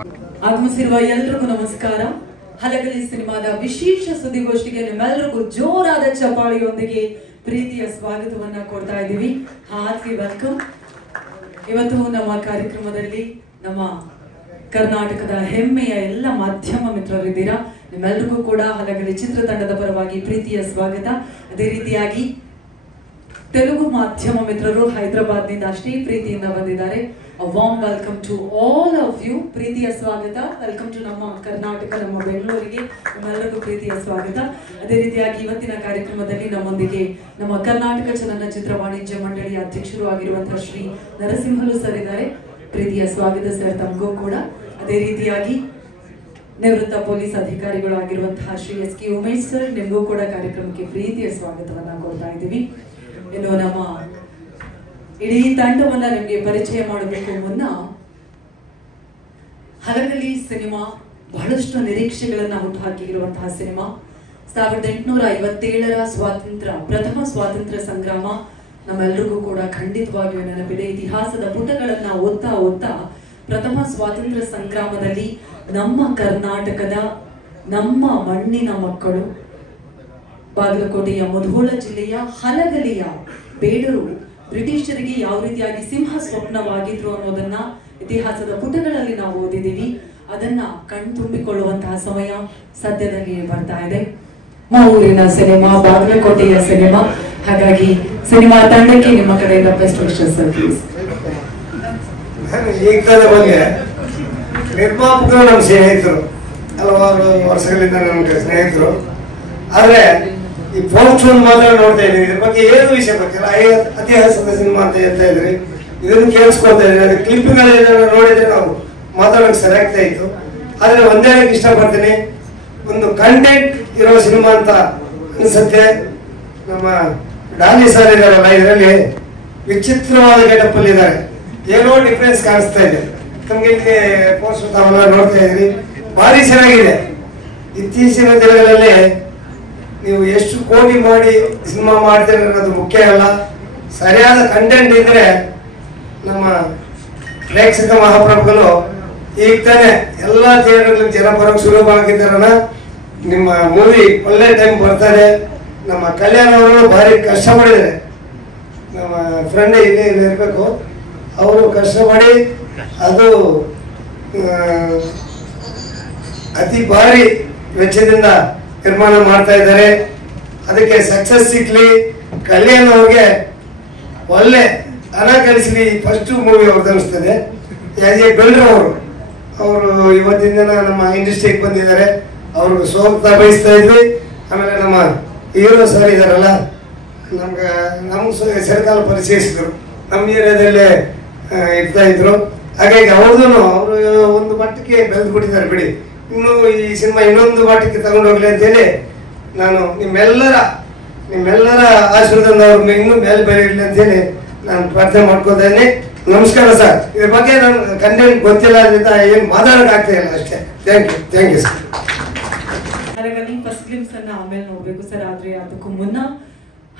ಆಗಮಿಸಿರುವ ಎಲ್ಲರಿಗೂ ನಮಸ್ಕಾರ. ಹಲಗಲಿ ಸಿನಿಮಾದ ವಿಶೇಷ ಸುದ್ದಿಗೋಷ್ಠಿಗೆ ನಿಮ್ಮೆಲ್ಲರಿಗೂ ಜೋರಾದ ಚಪ್ಪಾಳೆಯೊಂದಿಗೆ ಪ್ರೀತಿಯ ಸ್ವಾಗತವನ್ನ ಕೊಡ್ತಾ ಇದ್ದೀವಿ. Heartly welcome. ಇವತ್ತು ನಮ್ಮ ಕಾರ್ಯಕ್ರಮದಲ್ಲಿ ನಮ್ಮ ಕರ್ನಾಟಕದ ಹೆಮ್ಮೆಯ ಎಲ್ಲ ಮಾಧ್ಯಮ ಮಿತ್ರರಿದ್ದೀರಾ. ನಿಮ್ಮೆಲ್ಲರಿಗೂ ಕೂಡ ಹಲಗಲಿ ಚಿತ್ರತಂಡದ ಪರವಾಗಿ ಪ್ರೀತಿಯ ಸ್ವಾಗತ. ಅದೇ ರೀತಿಯಾಗಿ ತೆಲುಗು ಮಾಧ್ಯಮ ಮಿತ್ರರು ಹೈದರಾಬಾದ್ನಿಂದ ಅಷ್ಟೇ ಪ್ರೀತಿಯಿಂದ ಬಂದಿದ್ದಾರೆ. A warm welcome to all of you. ಪ್ರೀತಿಯ ಸ್ವಾಗತ. ವೆಲ್ಕಮ್ ಟು ನಮ್ಮ ಕರ್ನಾಟಕ, ನಮ್ಮ ಬೆಂಗಳೂರಿಗೆ ನಿಮ್ಮೆಲ್ಲರಿಗೂ ಪ್ರೀತಿಯ ಸ್ವಾಗತ. ಅದೇ ರೀತಿಯಾಗಿ ಇವತ್ತಿನ ಕಾರ್ಯಕ್ರಮದಲ್ಲಿ ನಮ್ಮೊಂದಿಗೆ ನಮ್ಮ ಕರ್ನಾಟಕ ಚಲನಚಿತ್ರ ವಾಣಿಜ್ಯ ಮಂಡಳಿಯ ಅಧ್ಯಕ್ಷರು ಆಗಿರುವಂತಹ ಶ್ರೀ ನರಸಿಂಹಲು ಸರ್ ಇದ್ದಾರೆ. ಪ್ರೀತಿಯ ಸ್ವಾಗತ ಸರ್ ತಮಗೂ ಕೂಡ. ಅದೇ ರೀತಿಯಾಗಿ ನಿವೃತ್ತ ಪೊಲೀಸ್ ಅಧಿಕಾರಿಗಳು ಆಗಿರುವಂತಹ ಶ್ರೀ SK ಉಮೇಶ್ ಸರ್, ನಿಮಗೂ ಕೂಡ ಕಾರ್ಯಕ್ರಮಕ್ಕೆ ಪ್ರೀತಿಯ ಸ್ವಾಗತವನ್ನ ಕೊಡ್ತಾ ಇದ್ದೀವಿ. ಇನ್ನು ನಮ್ಮ ಇಡೀ ತಂಡವನ್ನ ನಿಮಗೆ ಪರಿಚಯ ಮಾಡಬೇಕು ಮುನ್ನ, ಹಲಗಲಿ ಸಿನಿಮಾ ಬಹಳಷ್ಟು ನಿರೀಕ್ಷೆಗಳನ್ನ ಹುಟ್ಟುಹಾಕಿರುವಂತಹ ಸಿನಿಮಾ. 1857ರ ಸ್ವಾತಂತ್ರ್ಯ, ಪ್ರಥಮ ಸ್ವಾತಂತ್ರ್ಯ ಸಂಗ್ರಾಮ ನಮ್ಮೆಲ್ಲರಿಗೂ ಕೂಡ ಖಂಡಿತವಾಗಿಯೂ ನೆನಪಿದೆ. ಇತಿಹಾಸದ ಪುಟಗಳನ್ನ ಓದ್ತಾ ಓದ್ತಾ ಪ್ರಥಮ ಸ್ವಾತಂತ್ರ್ಯ ಸಂಗ್ರಾಮದಲ್ಲಿ ನಮ್ಮ ಕರ್ನಾಟಕದ, ನಮ್ಮ ಮಣ್ಣಿನ ಮಕ್ಕಳು, ಬಾಗಲಕೋಟೆಯ ಮುಧೋಳ ಜಿಲ್ಲೆಯ ಹಲಗಲಿಯ ಬೇಡರು ಬ್ರಿಟಿಷರಿಗೆ ಯಾವ ರೀತಿಯಾಗಿ ಸಿಂಹ ಸ್ವಪ್ನವಾಗಿದ್ರು ಅನ್ನೋದನ್ನ ಇತಿಹಾಸದ ಪುಟಗಳಲ್ಲಿ ನಾವು ಓದಿದ್ದೀವಿ. ಅದನ್ನ ಕಣ್ತುಂಬಿಕೊಳ್ಳುವಂತಹ ಸಮಯ ಸದ್ಯದಲ್ಲಿ ಬರ್ತಾ ಇದೆ. ಊರಿನ ಸಿನಿಮಾ, ಬಾಗಲಕೋಟೆಯ ಸಿನಿಮಾ. ಹಾಗಾಗಿ ಸಿನಿಮಾ ತಂಡಕ್ಕೆ ನಿಮ್ಮ ಕಡೆಯಿಂದ ಬೆಸ್ಟ್ ವಿಶಸ್ ಸರ್ ಪ್ಲೀಸ್. ಈಗ ಬಗ್ಗೆ ನಿರ್ಮಾಪಕರು ನಮ್ಮ ಸ್ನೇಹಿತರು, ಹಲವಾರು ವರ್ಷಗಳಿಂದ ನಮ್ಗೆ ಸ್ನೇಹಿತರು. ಆದ್ರೆ ಈ ಪೋಸ್ಟರ್ ಮಾತ್ರ ನೋಡ್ತಾ ಇದ್ದೀವಿ. ಇದ್ರ ಬಗ್ಗೆ ಏನು ವಿಷಯ ಗೊತ್ತಿಲ್ಲ. ಇತಿಹಾಸದ ಸಿನಿಮಾ ಅಂತ ಹೇಳ್ತಾ ಇದ್ರಿ, ಇದನ್ನು ಕೇಳಿಸ್ಕೊಳ್ತಾ ಇದ್ರಿ. ಅದ್ರ ಕ್ಲಿಪ್ಗಳನ್ನ ನೋಡಿದ್ರೆ ನಾವು ಮಾತಾಡೋಕೆ ಸರಿಯಾಗ್ತಾ ಇತ್ತು. ಆದ್ರೆ ಒಂದೇ ಇಷ್ಟಪಡ್ತೀನಿ, ಒಂದು ಕಂಟೆಂಟ್ ಇರೋ ಸಿನಿಮಾ ಅಂತ ಅನ್ಸುತ್ತೆ. ನಮ್ಮ ಡಾಲಿ ಸರ್ ಇದಾರಲ್ಲ, ಇದರಲ್ಲಿ ವಿಚಿತ್ರವಾದ ಗೆಟಪ್ ಅಲ್ಲಿ ಇದ್ದಾರೆ. ಏನೋ ಡಿಫ್ರೆನ್ಸ್ ಕಾಣಿಸ್ತಾ ಇದೆ ನಮ್ಗೆ. ಇಲ್ಲಿ ಪೋಸ್ಟರ್ ತಾವೆಲ್ಲ ನೋಡ್ತಾ ಇದ್ರಿ, ಭಾರಿ ಚೆನ್ನಾಗಿದೆ. ಇತ್ತೀಚಿನ ದಿನಗಳಲ್ಲಿ ನೀವು ಎಷ್ಟು ಕೋಟಿ ಮಾಡಿ ಸಿನಿಮಾ ಮಾಡ್ತೀರ ಅನ್ನೋದು ಮುಖ್ಯ ಅಲ್ಲ. ಸರಿಯಾದ ಕಂಟೆಂಟ್ ಇದ್ರೆ ನಮ್ಮ ಪ್ರೇಕ್ಷಕ ಮಹಾಪ್ರಭುಗಳು ಈಗ ತಾನೆ ಎಲ್ಲ ಥಿಯೇಟರ್ಗಳಿಗೆ ಜನ ಬರೋಕೆ ಶುರು ಆಗಿದ್ದಾರಲ್ಲ. ನಿಮ್ಮ ಮೂವಿ ಒಳ್ಳೆ ಟೈಮ್ ಬರ್ತಾರೆ. ನಮ್ಮ ಕಲ್ಯಾಣ್ ಅವರು ಭಾರಿ ಕಷ್ಟಪಡಿದ್ದಾರೆ. ನಮ್ಮ ಫ್ರೆಂಡ್ ಇಲ್ಲೇ ಇರಬೇಕು, ಅವರು ಕಷ್ಟಪಡಿ ಅದು ಅತಿ ಭಾರಿ ವೆಚ್ಚದಿಂದ ನಿರ್ಮಾಣ ಮಾಡ್ತಾ ಇದ್ದಾರೆ. ಅದಕ್ಕೆ ಸಕ್ಸಸ್ ಸಿಗ್ಲಿ, ಕಲ್ಯಾಣ್ ಅವ್ರಿಗೆ ಒಳ್ಳೆ ಹಣ ಕಳಿಸ್ಲಿ. ಫಸ್ಟ್ ಮೂವಿ ಅವ್ರದ್ದು ಅನಿಸ್ತದೆ. ಅವರು ಇವತ್ತಿನ ದಿನ ನಮ್ಮ ಇಂಡಸ್ಟ್ರಿಗೆ ಬಂದಿದ್ದಾರೆ. ಅವ್ರಿಗೆ ಸ್ವಾಗತ ಬಯಸ್ತಾ ಇದ್ವಿ. ಆಮೇಲೆ ನಮ್ಮ ಹೀರೋ ಸರ್ ಇದಾರಲ್ಲ, ನಮ್ಗೆ ಸರ್ಕಾರ ಪರಿಚಯಿಸಿದ್ರು, ನಮ್ಮ ಏರಿಯಾದಲ್ಲೇ ಇರ್ತಾ ಇದ್ರು. ಹಾಗಾಗಿ ಅವ್ರದ್ದು ಅವರು ಒಂದು ಮಟ್ಟಕ್ಕೆ ಬೆಳೆದು ಬಿಟ್ಟಿದ್ದಾರೆ ಬಿಡಿ. ಇನ್ನು ಈ ಸಿನಿಮಾ ಇನ್ನೊಂದು ಮಟ್ಟಕ್ಕೆ ತಗೊಂಡೋಗ್ಲಿ ಅಂತೇಳಿ ನಾನು ನಿಮ್ಮೆಲ್ಲರ ಆಶೀರ್ವಾದ ಅವ್ರನ್ನ ಇನ್ನೂ ಮೇಲೆ ಬೆಳೆಯಿರಲಿ ಅಂತೇಳಿ ನಾನು ಪ್ರಾರ್ಥನೆ ಮಾಡ್ಕೋತೇನೆ. ನಮಸ್ಕಾರ ಸರ್. ಇದ್ರ ಬಗ್ಗೆ ನಾನು ಕಂಟೆಂಟ್ ಗೊತ್ತಿಲ್ಲ ಅಂತ ಏನು ಮಾತಾಡಕ್ ಆಗ್ತಾ ಇಲ್ಲ ಅಷ್ಟೇ. Thank you sir. Halagali first glimpse ಅನ್ನ ಆಮೇಲೆ ನೋಡ್ಬೇಕು ಸರ್. ಆದ್ರೆ ಅದಕ್ಕೂ ಮುನ್ನ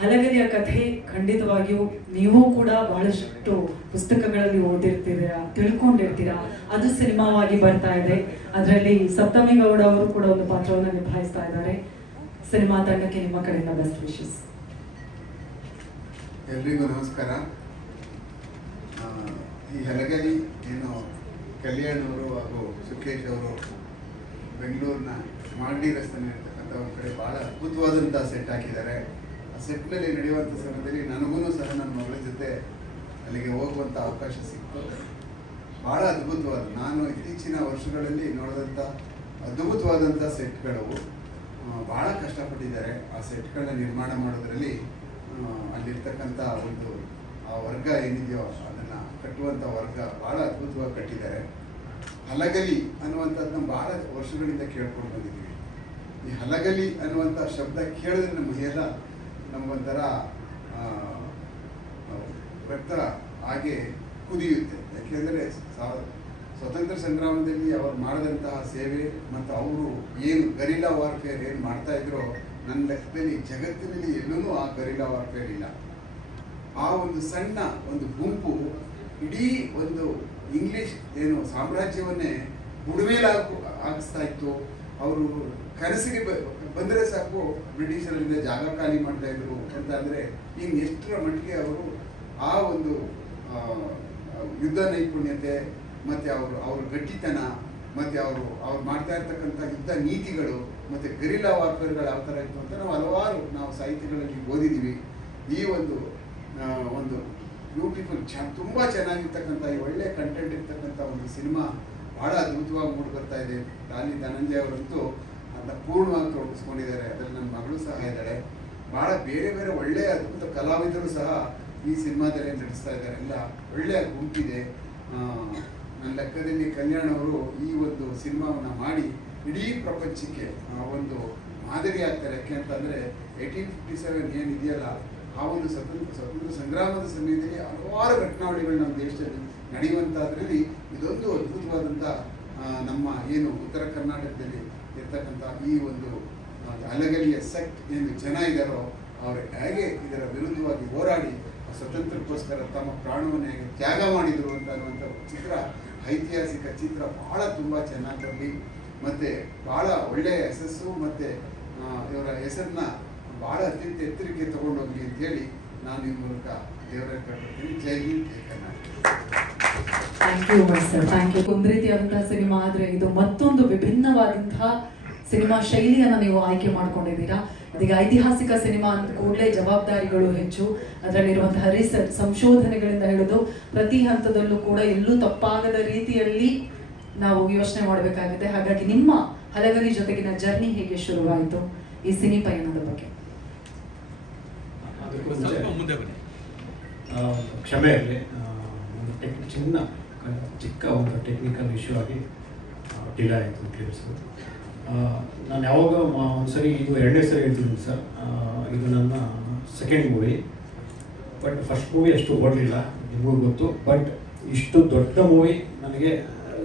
ಹಲಗಲಿಯ ಕಥೆ ಖಂಡಿತವಾಗಿಯೂ ನೀವು ಕೂಡ ಬಹಳಷ್ಟು ಪುಸ್ತಕಗಳಲ್ಲಿ ಓದಿರ್ತೀರಾ, ತಿಳ್ಕೊಂಡಿರ್ತೀರಾ. ಅದು ಸಿನಿಮಾವಾಗಿ ಬರ್ತಾ ಇದೆ. ಅದರಲ್ಲಿ ಸಪ್ತಮಿ ಗೌಡ ಅವರು ಕೂಡ ಒಂದು ಪಾತ್ರವನ್ನು ನಿಭಾಯಿಸ್ತಾ ಇದ್ದಾರೆ. ಸಿನಿಮಾ ತಂಡಕ್ಕೆ ನಿಮ್ಮ ಕಡೆಯಿಂದ ಬೆಸ್ಟ್ ವಿಶಸ್. ಎಲ್ರಿಗೂ ನಮಸ್ಕಾರ. ಈ ಹಲಗಲಿ ಏನು ಕಲ್ಯಾಣ್ ಅವರು ಹಾಗೂ ಸುಖೇಶ್ ಅವರು ಬೆಂಗಳೂರಿನ ಮಾಗಡಿ ರಸ್ತೆ ಇರ್ತಕ್ಕಂಥ ಒಂದು ಕಡೆ ಬಹಳ ಅದ್ಭುತವಾದಂಥ ಸೆಟ್ ಹಾಕಿದ್ದಾರೆ. ಆ ಸೆಟ್ನಲ್ಲಿ ನಡೆಯುವಂಥ ಸಮಯದಲ್ಲಿ ನನಗೂ ಸಹ ನನ್ನ ಮಗಳ ಜೊತೆ ಅಲ್ಲಿಗೆ ಹೋಗುವಂಥ ಅವಕಾಶ ಸಿಕ್ತು. ಭಾಳ ಅದ್ಭುತವಾದ, ನಾನು ಇತ್ತೀಚಿನ ವರ್ಷಗಳಲ್ಲಿ ನೋಡಿದಂಥ ಅದ್ಭುತವಾದಂಥ ಸೆಟ್ಗಳು. ಭಾಳ ಕಷ್ಟಪಟ್ಟಿದ್ದಾರೆ ಆ ಸೆಟ್ಗಳನ್ನ ನಿರ್ಮಾಣ ಮಾಡೋದ್ರಲ್ಲಿ. ಅಲ್ಲಿರ್ತಕ್ಕಂಥ ಒಂದು ಆ ವರ್ಗ ಏನಿದೆಯೋ ಅದನ್ನು ಕಟ್ಟುವಂಥ ವರ್ಗ ಭಾಳ ಅದ್ಭುತವಾಗಿ ಕಟ್ಟಿದ್ದಾರೆ. ಹಲಗಲಿ ಅನ್ನುವಂಥದ್ದನ್ನ ಭಾಳ ವರ್ಷಗಳಿಂದ ಕೇಳ್ಕೊಂಡು ಬಂದಿದ್ದೀವಿ. ಈ ಹಲಗಲಿ ಅನ್ನುವಂಥ ಶಬ್ದ ಕೇಳಿದ್ರೆ ನಮಗೆಲ್ಲ ನಮಗೊಂಥರ ರಕ್ತ ಹಾಗೆ ಕುದಿಯುತ್ತೆ. ಯಾಕೆಂದರೆ ಸ್ವತಂತ್ರ ಸಂಗ್ರಾಮದಲ್ಲಿ ಅವರು ಮಾಡಿದಂತಹ ಸೇವೆ ಮತ್ತು ಅವರು ಏನು ಗರಿಲ್ಲಾ ವಾರ್ಫೇರ್ ಏನು ಮಾಡ್ತಾ ಇದ್ರೋ, ನನ್ನ ಲೆಕ್ಕದಲ್ಲಿ ಜಗತ್ತಿನಲ್ಲಿ ಎಲ್ಲೂ ಆ ಗರಿಲ್ಲಾ ವಾರ್ಫೇರ್ ಇಲ್ಲ. ಆ ಒಂದು ಸಣ್ಣ ಒಂದು ಗುಂಪು ಇಡೀ ಒಂದು ಇಂಗ್ಲಿಷ್ ಏನು ಸಾಮ್ರಾಜ್ಯವನ್ನೇ ಉಡುಮೇಲೆ ಹಾಕಿಸ್ತಾ ಇತ್ತು. ಅವರು ಕನಸಿಗೆ ಬಂದರೆ ಸಾಕು ಬ್ರಿಟಿಷರಿಂದ ಜಾಗ ಖಾಲಿ ಮಾಡ್ತಾ ಇದ್ರು ಅಂತ ಅಂದರೆ ಇನ್ನು ಎಷ್ಟರ ಮಟ್ಟಿಗೆ ಅವರು ಆ ಒಂದು ಯುದ್ಧ ನೈಪುಣ್ಯತೆ ಮತ್ತು ಅವ್ರ ಗಟ್ಟಿತನ ಮತ್ತು ಅವ್ರು ಮಾಡ್ತಾ ಇರ್ತಕ್ಕಂಥ ಯುದ್ಧ ನೀತಿಗಳು ಮತ್ತು ಗೆರಿಲ್ಲಾ ವಾರ್ಫೇರ್ಗಳು ಯಾವ ಥರ ಇತ್ತು ಅಂತ ನಾವು ಸಾಹಿತ್ಯಗಳಲ್ಲಿ ಓದಿದ್ದೀವಿ. ಈ ಒಂದು ಬ್ಯೂಟಿಫುಲ್ ತುಂಬ ಚೆನ್ನಾಗಿರ್ತಕ್ಕಂಥ ಈ ಒಳ್ಳೆ ಕಂಟೆಂಟ್ ಇರ್ತಕ್ಕಂಥ ಒಂದು ಸಿನಿಮಾ ಭಾಳ ಅದ್ಭುತವಾಗಿ ಮೂಡಿ ಬರ್ತಾ ಇದೆ. ರಾಣಿ ಧನಂಜಯ ಅವರಂತೂ ಅದನ್ನ ಪೂರ್ಣವಾಗಿ ತೊಡಗಿಸ್ಕೊಂಡಿದ್ದಾರೆ. ಅದರಲ್ಲಿ ನನ್ನ ಮಗಳು ಸಹ ಇದ್ದಾಳೆ. ಭಾಳ ಬೇರೆ ಬೇರೆ ಒಳ್ಳೆಯ ಅದ್ಭುತ ಕಲಾವಿದರು ಸಹ ಈ ಸಿನಿಮಾದಲ್ಲೇ ನಡೆಸ್ತಾ ಇದ್ದಾರೆ. ಎಲ್ಲ ಒಳ್ಳೆಯ ಗುಂಪಿದೆ. ನನ್ನ ಲೆಕ್ಕದಲ್ಲಿ ಕಲ್ಯಾಣ್ ಅವರು ಈ ಒಂದು ಸಿನಿಮಾವನ್ನು ಮಾಡಿ ಇಡೀ ಪ್ರಪಂಚಕ್ಕೆ ಒಂದು ಮಾದರಿ ಆಗ್ತಾರೆ. ಯಾಕೆ ಅಂತಂದರೆ 1857 ಏನಿದೆಯಲ್ಲ ಆ ಒಂದು ಸ್ವತಂತ್ರ ಸಂಗ್ರಾಮದ ಸಮಯದಲ್ಲಿ ಹಲವಾರು ಘಟನಾವಳಿಗಳು ನಮ್ಮ ದೇಶದಲ್ಲಿ ನಡೆಯುವಂಥದ್ರಲ್ಲಿ ಇದೊಂದು ಅದ್ಭುತವಾದಂಥ ನಮ್ಮ ಏನು ಉತ್ತರ ಕರ್ನಾಟಕದಲ್ಲಿ ಇರ್ತಕ್ಕಂಥ ಈ ಒಂದು ಅಲಗಲಿಯ ಸೆಕ್ಟ್ ಏನು ಜನ ಇದ್ದಾರೋ ಅವರು ಹೇಗೆ ಇದರ ವಿರುದ್ಧವಾಗಿ ಹೋರಾಡಿ ಸ್ವತಂತ್ರಕ್ಕೋಸ್ಕರ ತಮ್ಮ ಪ್ರಾಣವನ್ನು ಹೇಗೆ ತ್ಯಾಗ ಮಾಡಿದರು ಅನ್ನುವಂಥ ಚಿತ್ರ, ಐತಿಹಾಸಿಕ ಚಿತ್ರ ಭಾಳ ತುಂಬ ಚೆನ್ನಾಗಿ ಬರಲಿ ಮತ್ತು ಭಾಳ ಒಳ್ಳೆಯ ಯಶಸ್ಸು ಮತ್ತು ಇವರ ಹೆಸರನ್ನ ಭಾಳ ಅತ್ಯಂತ ಎತ್ತರಕ್ಕೆ ತಗೊಂಡೋಗ್ಲಿ ಅಂತೇಳಿ ನಾನು ಈ ಮೂಲಕ ದೇವರಲ್ಲಿ ಕಳ್ಕೊಳ್ತೀನಿ. ಜೈ ಹಿಂದ್, ಜೈ Karnataka. Thank you sir, thank you. ಒಂದು ರೀತಿಯಾದಂತಹ ಸಿನಿಮಾ ಆದರೆ ಇದು ಮತ್ತೊಂದು ವಿಭಿನ್ನವಾದಂತಹ ಸಿನಿಮಾ ಶೈಲಿಯನ್ನು ನೀವು ಆಯ್ಕೆ ಮಾಡ್ಕೊಂಡಿದ್ದೀರಾ. ಇದೀಗ ಐತಿಹಾಸಿಕ ಸಿನಿಮಾ ಅಂತ ಕೂಡಲೇ ಜವಾಬ್ದಾರಿಗಳು ಹೆಚ್ಚು, ಅದರಲ್ಲಿರುವಂತಹ ರಿಸರ್ಚ್ ಸಂಶೋಧನೆಗಳಿಂದ ಹಿಡಿದು ಪ್ರತಿ ಹಂತದಲ್ಲೂ ಕೂಡ ಎಲ್ಲೂ ತಪ್ಪಾಗದ ರೀತಿಯಲ್ಲಿ ನಾವು ಯೋಚನೆ ಮಾಡಬೇಕಾಗುತ್ತೆ. ಹಾಗಾಗಿ ನಿಮ್ಮ ಹಲಗಲಿ ಜೊತೆಗಿನ ಜರ್ನಿ ಹೇಗೆ ಶುರುವಾಯಿತು, ಈ ಸಿನಿ ಪಯಣದ ಬಗ್ಗೆ? ಕ್ಷಮೆ ಇರಲಿ, ಒಂದು ಚಿಕ್ಕ ಒಂದು ಟೆಕ್ನಿಕಲ್ ಇಶ್ಯೂ ಆಗಿ ಡಿಲೇ ಆಯಿತು ಕ್ಲಿಪ್ಸು. ನಾನು ಯಾವಾಗ ಒಂದ್ಸರಿ ಇದು 2ನೇ ಸರಿ ಹೇಳ್ತೀನಿ ಸರ್, ಇದು ನನ್ನ second movie. But first movie ಅಷ್ಟು ಓಡಲಿಲ್ಲ, ನಿಮಗೂ ಗೊತ್ತು. ಬಟ್ ಇಷ್ಟು ದೊಡ್ಡ ಮೂವಿ ನನಗೆ